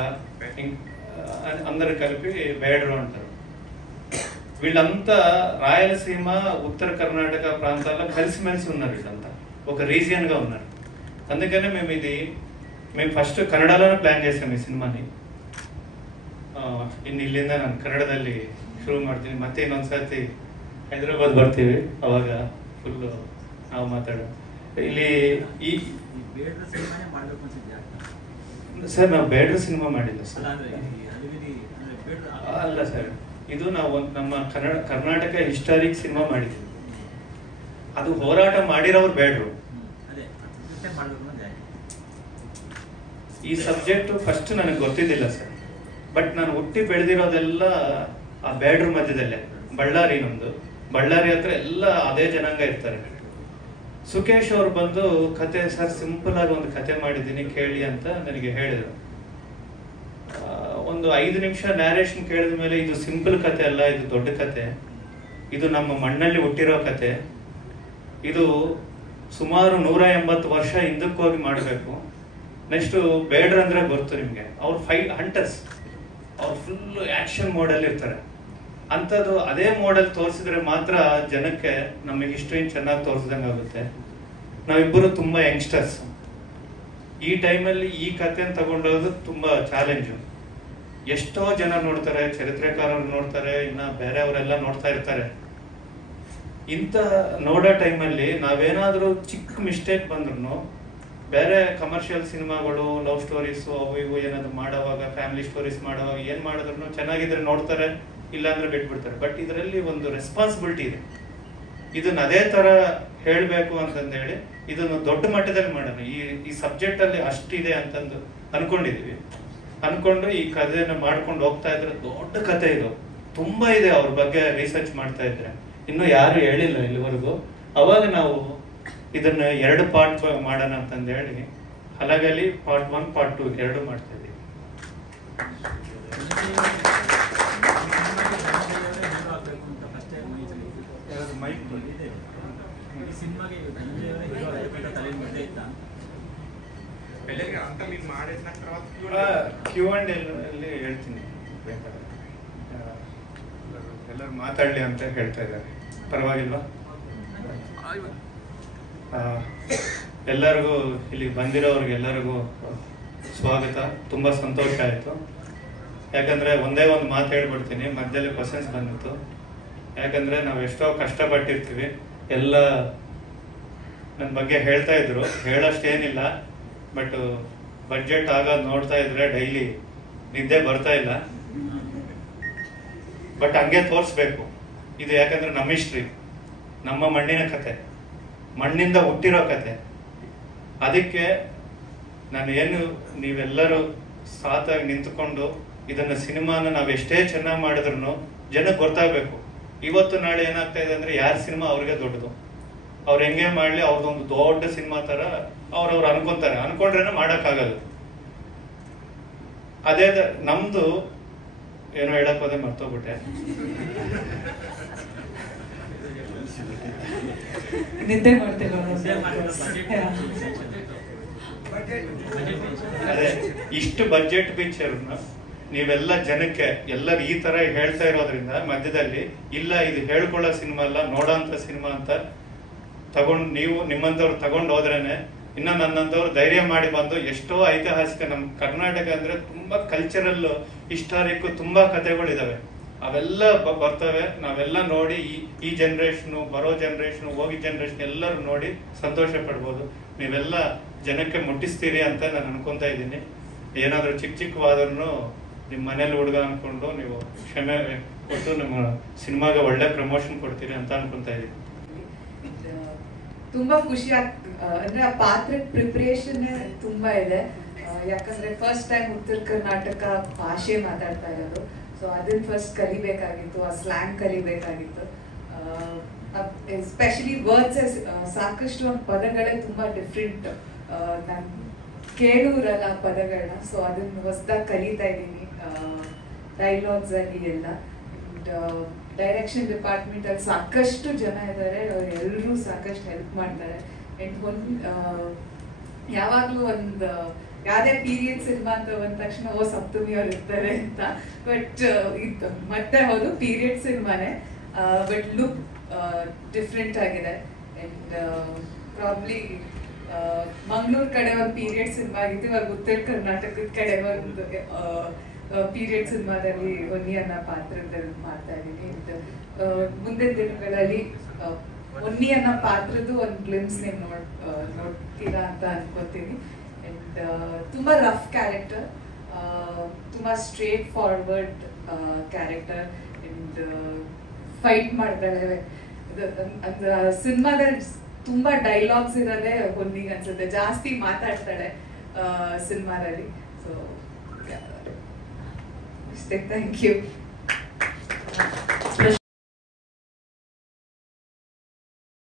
అందరు కలిపి వేడరు అంటారు. వీళ్ళంతా రాయలసీమ, ఉత్తర కర్ణాటక ప్రాంతాల్లో కలిసిమెలిసి ఉన్నారు. వీళ్ళంతా ఒక రీజియన్గా ఉన్నారు. అందుకనే మేము ಫಸ್ಟ್ ಕನ್ನಡలోనే ಪ್ಲಾನ್ చేసాం ಈ ಸಿನಿಮಾನಿ. ಇಲ್ಲಿಂದ ನಾನು ಕನ್ನಡದಲ್ಲಿ ಶುರು ಮಾಡ್ತೀನಿ, ಮತ್ತೆ ಇನ್ನೊಂದ್ಸತಿ ಹೈದರಾಬಾದ್ ಬರ್ತೀವಿ, ಅವಾಗ ಫುಲ್ ನಾವು ಮಾತಾಡೋಣ. ಇಲ್ಲಿ ಈ ಸರ್ ನಾವು ಬೇಡ್ರ ಸಿನಿಮಾ ಮಾಡಿಲ್ಲ ಸರ್. ಅಲ್ಲ ಸರ್, ಇದು ನಾವು ನಮ್ಮ ಕರ್ನಾಟಕ ಹಿಸ್ಟಾರಿಕ್ ಸಿನಿಮಾ ಮಾಡಿದ್ವಿ. ಅದು ಹೋರಾಟ ಮಾಡಿರೋರು ಬೇಡ್ರು. ಈ ಸಬ್ಜೆಕ್ಟ್ ಫಸ್ಟ್ ನನಗೆ ಗೊತ್ತಿದ್ದಿಲ್ಲ ಸರ್. ಬಟ್ ನಾನು ಹುಟ್ಟಿ ಬೆಳೆದಿರೋದೆಲ್ಲ ಆ ಬೇಡ್ರ ಮಧ್ಯದಲ್ಲೇ. ಬಳ್ಳಾರಿ ನಮ್ದು, ಬಳ್ಳಾರಿ ಹತ್ರ ಎಲ್ಲ ಅದೇ ಜನಾಂಗ ಇರ್ತಾರೆ. ಸುಕೇಶ್ ಅವ್ರು ಬಂದು ಕತೆ ಸರ್ ಸಿಂಪಲ್ ಆಗಿ ಒಂದು ಕತೆ ಮಾಡಿದ್ದೀನಿ ಕೇಳಿ ಅಂತ ನನಗೆ ಹೇಳಿದ್ರು. ಒಂದು 5 ನಿಮಿಷ ನ್ಯಾರೇಷನ್ ಕೇಳಿದ ಮೇಲೆ ಇದು ಸಿಂಪಲ್ ಕತೆ ಅಲ್ಲ, ಇದು ದೊಡ್ಡ ಕತೆ, ಇದು ನಮ್ಮ ಮಣ್ಣಲ್ಲಿ ಹುಟ್ಟಿರೋ ಕತೆ, ಇದು ಸುಮಾರು 180 ವರ್ಷ ಹಿಂದಕ್ಕೆ ಹೋಗಿ ಮಾಡಬೇಕು. ನೆಕ್ಸ್ಟ್ ಬೇಡ್ರ ಅಂದ್ರೆ ಗೊತ್ತು ನಿಮಗೆ, ಅವ್ರು ಹಂಟರ್ಸ್, ಅವ್ರು ಫುಲ್ ಆಕ್ಷನ್ ಮೋಡಲ್ಲಿ ಇರ್ತಾರೆ. ಅಂಥದ್ದು ಅದೇ ಮೋಡಲ್ ತೋರಿಸಿದ್ರೆ ಮಾತ್ರ ಜನಕ್ಕೆ ನಮ್ಮ ಹಿಸ್ಟ್ರಿ ಚೆನ್ನಾಗಿ ತೋರಿಸ್ದಂಗೆ ಆಗುತ್ತೆ. ನಾವಿಬ್ಬರು ತುಂಬ ಯಂಗ್ಸ್ಟರ್ಸ್. ಈ ಟೈಮಲ್ಲಿ ಈ ಕಥೆಯನ್ನು ತಗೊಂಡೋದು ತುಂಬ ಚಾಲೆಂಜು. ಎಷ್ಟೋ ಜನ ನೋಡ್ತಾರೆ, ಚರಿತ್ರೆಕಾರರು ನೋಡ್ತಾರೆ, ಇನ್ನು ಬೇರೆಯವರೆಲ್ಲ ನೋಡ್ತಾ ಇರ್ತಾರೆ. ಇಂಥ ನೋಡೋ ಟೈಮಲ್ಲಿ ನಾವೇನಾದರೂ ಚಿಕ್ಕ ಮಿಸ್ಟೇಕ್ ಬಂದ್ರು, ಬೇರೆ ಕಮರ್ಷಿಯಲ್ ಸಿನಿಮಾಗಳು ಲವ್ ಸ್ಟೋರೀಸು ಅವು ಇವು ಏನಾದ್ರು ಮಾಡೋವಾಗ, ಫ್ಯಾಮಿಲಿ ಸ್ಟೋರೀಸ್ ಮಾಡೋವಾಗ ಏನು ಮಾಡಿದ್ರು ಚೆನ್ನಾಗಿದ್ರೆ ನೋಡ್ತಾರೆ, ಇಲ್ಲಾಂದ್ರೆ ಬಿಟ್ಬಿಡ್ತಾರೆ. ಬಟ್ ಇದರಲ್ಲಿ ಒಂದು ರೆಸ್ಪಾನ್ಸಿಬಿಲಿಟಿ ಇದೆ. ಇದನ್ನ ಅದೇ ಥರ ಹೇಳಬೇಕು ಅಂತಂದೇಳಿ ಇದನ್ನು ದೊಡ್ಡ ಮಟ್ಟದಲ್ಲಿ ಮಾಡೋಣ. ಈ ಸಬ್ಜೆಕ್ಟಲ್ಲಿ ಅಷ್ಟಿದೆ ಅಂತಂದು ಅನ್ಕೊಂಡು ಈ ಕಥೆಯನ್ನು ಮಾಡ್ಕೊಂಡು ಹೋಗ್ತಾ ಇದ್ರೆ ದೊಡ್ಡ ಕತೆ ಇದು, ತುಂಬ ಇದೆ. ಅವ್ರ ಬಗ್ಗೆ ರಿಸರ್ಚ್ ಮಾಡ್ತಾ ಇದ್ರೆ ಇನ್ನೂ ಯಾರು ಹೇಳಿಲ್ಲ ಇಲ್ಲಿವರೆಗೂ. ಅವಾಗ ನಾವು ಇದನ್ನ 2 ಪಾರ್ಟ್ ಮಾಡೋಣ ಅಂತಂದೇಳಿ ಹಲಗಲಿ ಪಾರ್ಟ್ 1 ಪಾರ್ಟ್ 2 2 ಮಾಡ್ತಾ ಇದ್ದೀವಿ. Q&A ಅಲ್ಲಿ ಹೇಳ್ತೀನಿ, ಎಲ್ಲರೂ ಮಾತಾಡ್ಲಿ ಅಂತ ಹೇಳ್ತಾ ಇದ್ದಾರೆ. ಪರವಾಗಿಲ್ವಾ? ಎಲ್ಲರಿಗೂ ಇಲ್ಲಿ ಬಂದಿರೋರಿಗೆಲ್ಲರಿಗೂ ಸ್ವಾಗತ. ತುಂಬ ಸಂತೋಷ ಆಯಿತು. ಯಾಕಂದರೆ ಒಂದೇ ಒಂದು ಮಾತು ಹೇಳ್ಬಿಡ್ತೀನಿ, ಮಧ್ಯದಲ್ಲಿ ಕ್ವಶನ್ಸ್ ಬಂದಿತ್ತು. ಯಾಕಂದರೆ ನಾವು ಎಷ್ಟೋ ಕಷ್ಟಪಟ್ಟಿರ್ತೀವಿ. ಎಲ್ಲ ನನ್ನ ಬಗ್ಗೆ ಹೇಳ್ತಾ ಇದ್ರು, ಹೇಳೋಷ್ಟೇನಿಲ್ಲ. ಬಟ್ ಬಡ್ಜೆಟ್ ಆಗೋದು ನೋಡ್ತಾ ಇದ್ರೆ ಡೈಲಿ ನಿದ್ದೆ ಬರ್ತಾ ಇಲ್ಲ. ಬಟ್ ಹಂಗೆ ತೋರಿಸ್ಬೇಕು ಇದು, ಯಾಕಂದರೆ ನಮ್ಮ ಹಿಸ್ಟ್ರಿ, ನಮ್ಮ ಮಣ್ಣಿನ ಕತೆ, ಮಣ್ಣಿಂದ ಹುಟ್ಟಿರೋ ಕತೆ. ಅದಕ್ಕೆ ನಾನು ಏನು ನೀವೆಲ್ಲರೂ ಸಾತಾಗಿ ನಿಂತ್ಕೊಂಡು ಇದನ್ನು ಸಿನಿಮಾನ ನಾವು ಎಷ್ಟೇ ಚೆನ್ನಾಗಿ ಮಾಡಿದ್ರು ಜನಕ್ಕೆ ಗೊತ್ತಾಗಬೇಕು. ಇವತ್ತು ನಾಳೆ ಏನಾಗ್ತಾ ಇದೆ ಅಂದರೆ ಯಾರ ಸಿನಿಮಾ ಅವ್ರಿಗೆ ದೊಡ್ಡದು, ಅವ್ರು ಹೆಂಗೆ ಮಾಡಲಿ ಅವ್ರದ್ದೊಂದು ದೊಡ್ಡ ಸಿನಿಮಾ ಥರ ಅವ್ರವ್ರು ಅನ್ಕೊಂತಾರೆ, ಅನ್ಕೊಂಡ್ರೆ ಮಾಡೋಕ್ಕಾಗಲ್ಲ. ಅದೇ ನಮ್ಮದು ಏನೋ ಹೇಳಕ್ ಹೋದೆ ಮರ್ತೋಗ್ಬಿಟ್ಟೆ. ನಿದ್ದೆ ಮಾಡ್ತೇವೆ. ಅದೇ ಇಷ್ಟು ಬಜೆಟ್ ಪಿಕ್ಚರ್ನ ನೀವೆಲ್ಲ ಜನಕ್ಕೆ ಎಲ್ಲರೂ ಈ ತರ ಹೇಳ್ತಾ ಇರೋದ್ರಿಂದ ಮಧ್ಯದಲ್ಲಿ ಇಲ್ಲ ಇದು ಹೇಳ್ಕೊಳ್ಳೋ ಸಿನಿಮಾ ಅಲ್ಲ, ನೋಡೋಂಥ ಸಿನಿಮಾ ಅಂತ ತಗೊಂಡು ನೀವು ನಿಮ್ಮಂಥವ್ರು ತಗೊಂಡು ಹೋದ್ರೇನೆ ಇನ್ನು ನನ್ನಂಥವ್ರು ಧೈರ್ಯ ಮಾಡಿ ಬಂದು ಎಷ್ಟೋ ಐತಿಹಾಸಿಕ ನಮ್ಮ ಕರ್ನಾಟಕ ಅಂದ್ರೆ ತುಂಬಾ ಕಲ್ಚರಲ್ ಹಿಸ್ಟಾರಿಕ್ ತುಂಬಾ ಕಥೆಗಳಿದಾವೆ, ಅವೆಲ್ಲ ಬರ್ತವೆ. ನಾವೆಲ್ಲ ನೋಡಿ ಈ ಜನರೇಷನ್ ಬರೋ ಜನರೇಷನ್ ಹೋಗಿ ಜನರೇಷನ್ ಎಲ್ಲರೂ ನೋಡಿ ಸಂತೋಷ ಪಡ್ಬೋದು. ನೀವೆಲ್ಲ ಜನಕ್ಕೆ ಮುಟ್ಟಿಸ್ತೀರಿ ಅಂತ ನಾನು ಅನ್ಕೊಂತಾ ಇದ್ದೀನಿ. ಏನಾದರೂ ಚಿಕ್ಕವಾದ್ರೂ ನಿಮ್ಮ ಮನೇಲಿ ಹುಡುಗ ಅನ್ಕೊಂಡು ನೀವು ಕ್ಷಮೆ ಕೊಟ್ಟು ನಿಮ್ಮ ಸಿನಿಮಾಗೆ ಒಳ್ಳೆ ಪ್ರಮೋಷನ್ ಕೊಡ್ತೀರಿ ಅಂತ ಅನ್ಕೊಂತಾ ಇದ್ದೀನಿ. ತುಂಬಾ ಖುಷಿ ಅಂದ್ರೆ ಆ ಪಾತ್ರ ಪ್ರಿಪರೇಷನ್ ತುಂಬಾ ಇದೆ. ಯಾಕಂದ್ರೆ ಫಸ್ಟ್ ಟೈಮ್ ಉತ್ತರ ಕರ್ನಾಟಕ ಭಾಷೆ ಮಾತಾಡ್ತಾ ಇರೋದು. ಸೊ ಅದನ್ನ ಫಸ್ಟ್ ಕಲಿಬೇಕಾಗಿತ್ತು, ಆ ಸ್ಲ್ಯಾಂಗ್ ಕಲಿಬೇಕಾಗಿತ್ತು. ಎಸ್ಪೆಷಲಿ ವರ್ಡ್ಸ್ ಸಾಕಷ್ಟು ಒಂದು ಪದಗಳೇ ತುಂಬಾ ಡಿಫ್ರೆಂಟ್, ನಾನು ಕೇಳೂರಲ್ಲ ಪದಗಳನ್ನ. ಸೊ ಅದನ್ನ ಹೊಸದಾಗಿ ಕಲಿತಾ ಇದ್ದೀನಿ ಡೈಲಾಗ್ಸ್ ಅಲ್ಲಿ ಎಲ್ಲ. ಡೈರೆಕ್ಷನ್ ಡಿಪಾರ್ಟ್ಮೆಂಟ್ ಅಲ್ಲಿ ಸಾಕಷ್ಟು ಜನ ಇದ್ದಾರೆ, ಎಲ್ಲರೂ ಸಾಕಷ್ಟು ಹೆಲ್ಪ್ ಮಾಡ್ತಾರೆ. ಅಂಡ್ ಯಾವಾಗ್ಲೂ ಒಂದು ಯಾವ್ದೇ ಪೀರಿಯಡ್ ಸಿನಿಮಾ ಅಂತ ಬಂದ ತಕ್ಷಣ ಸಪ್ತಮಿ ಅವ್ರು ಇರ್ತಾರೆ ಅಂತ, ಬಟ್ ಇದು ಮತ್ತೆ ಹೌದು ಪೀರಿಯಡ್ ಸಿನಿಮಾನೇ, ಬಟ್ ಲುಕ್ ಡಿಫ್ರೆಂಟ್ ಆಗಿದೆ. ಅಂಡ್ ಪ್ರಾಬ್ಲಿ ಮಂಗಳೂರು ಕಡೆ ಒಂದು ಪೀರಿಯಡ್ ಸಿನಿಮಾ ಆಗಿತ್ತು, ಇವಾಗ ಉತ್ತರ ಕರ್ನಾಟಕದ ಕಡೆ ಒಂದು ಪೀರಿಯಡ್ ಸಿನಿಮಾದಲ್ಲಿ ಒನ್ನಿ ಅನ್ನೋ ಪಾತ್ರದಲ್ಲಿ ಮಾಡ್ತಾ ಇದ್ದೀನಿ. ಮುಂದಿನ ದಿನಗಳಲ್ಲಿ ಒನ್ನಿ ಅನ್ನೋ ಪಾತ್ರದ ಒಂದು ಗ್ಲಿಮ್ಸ್ ನೀವು ನೋಡ್ತೀರಾ ಅಂತ ಅನ್ಕೋತೀನಿ. ಅಂಡ್ ತುಂಬಾ ರಫ್ ಕ್ಯಾರೆಕ್ಟರ್, ತುಂಬಾ straight forward character. And fight ಮಾಡ್ತಾಳೆ. ಸಿನಿಮಾದಲ್ಲಿ ತುಂಬಾ ಡೈಲಾಗ್ಸ್ ಇರೋದೇ ಹೊನ್ನಿಗೆ ಅನ್ಸುತ್ತೆ, ಜಾಸ್ತಿ ಮಾತಾಡ್ತಾಳೆ ಸಿನಿಮಾದಲ್ಲಿ. ಸೊ ಅಷ್ಟೇ, ಥ್ಯಾಂಕ್ ಯು.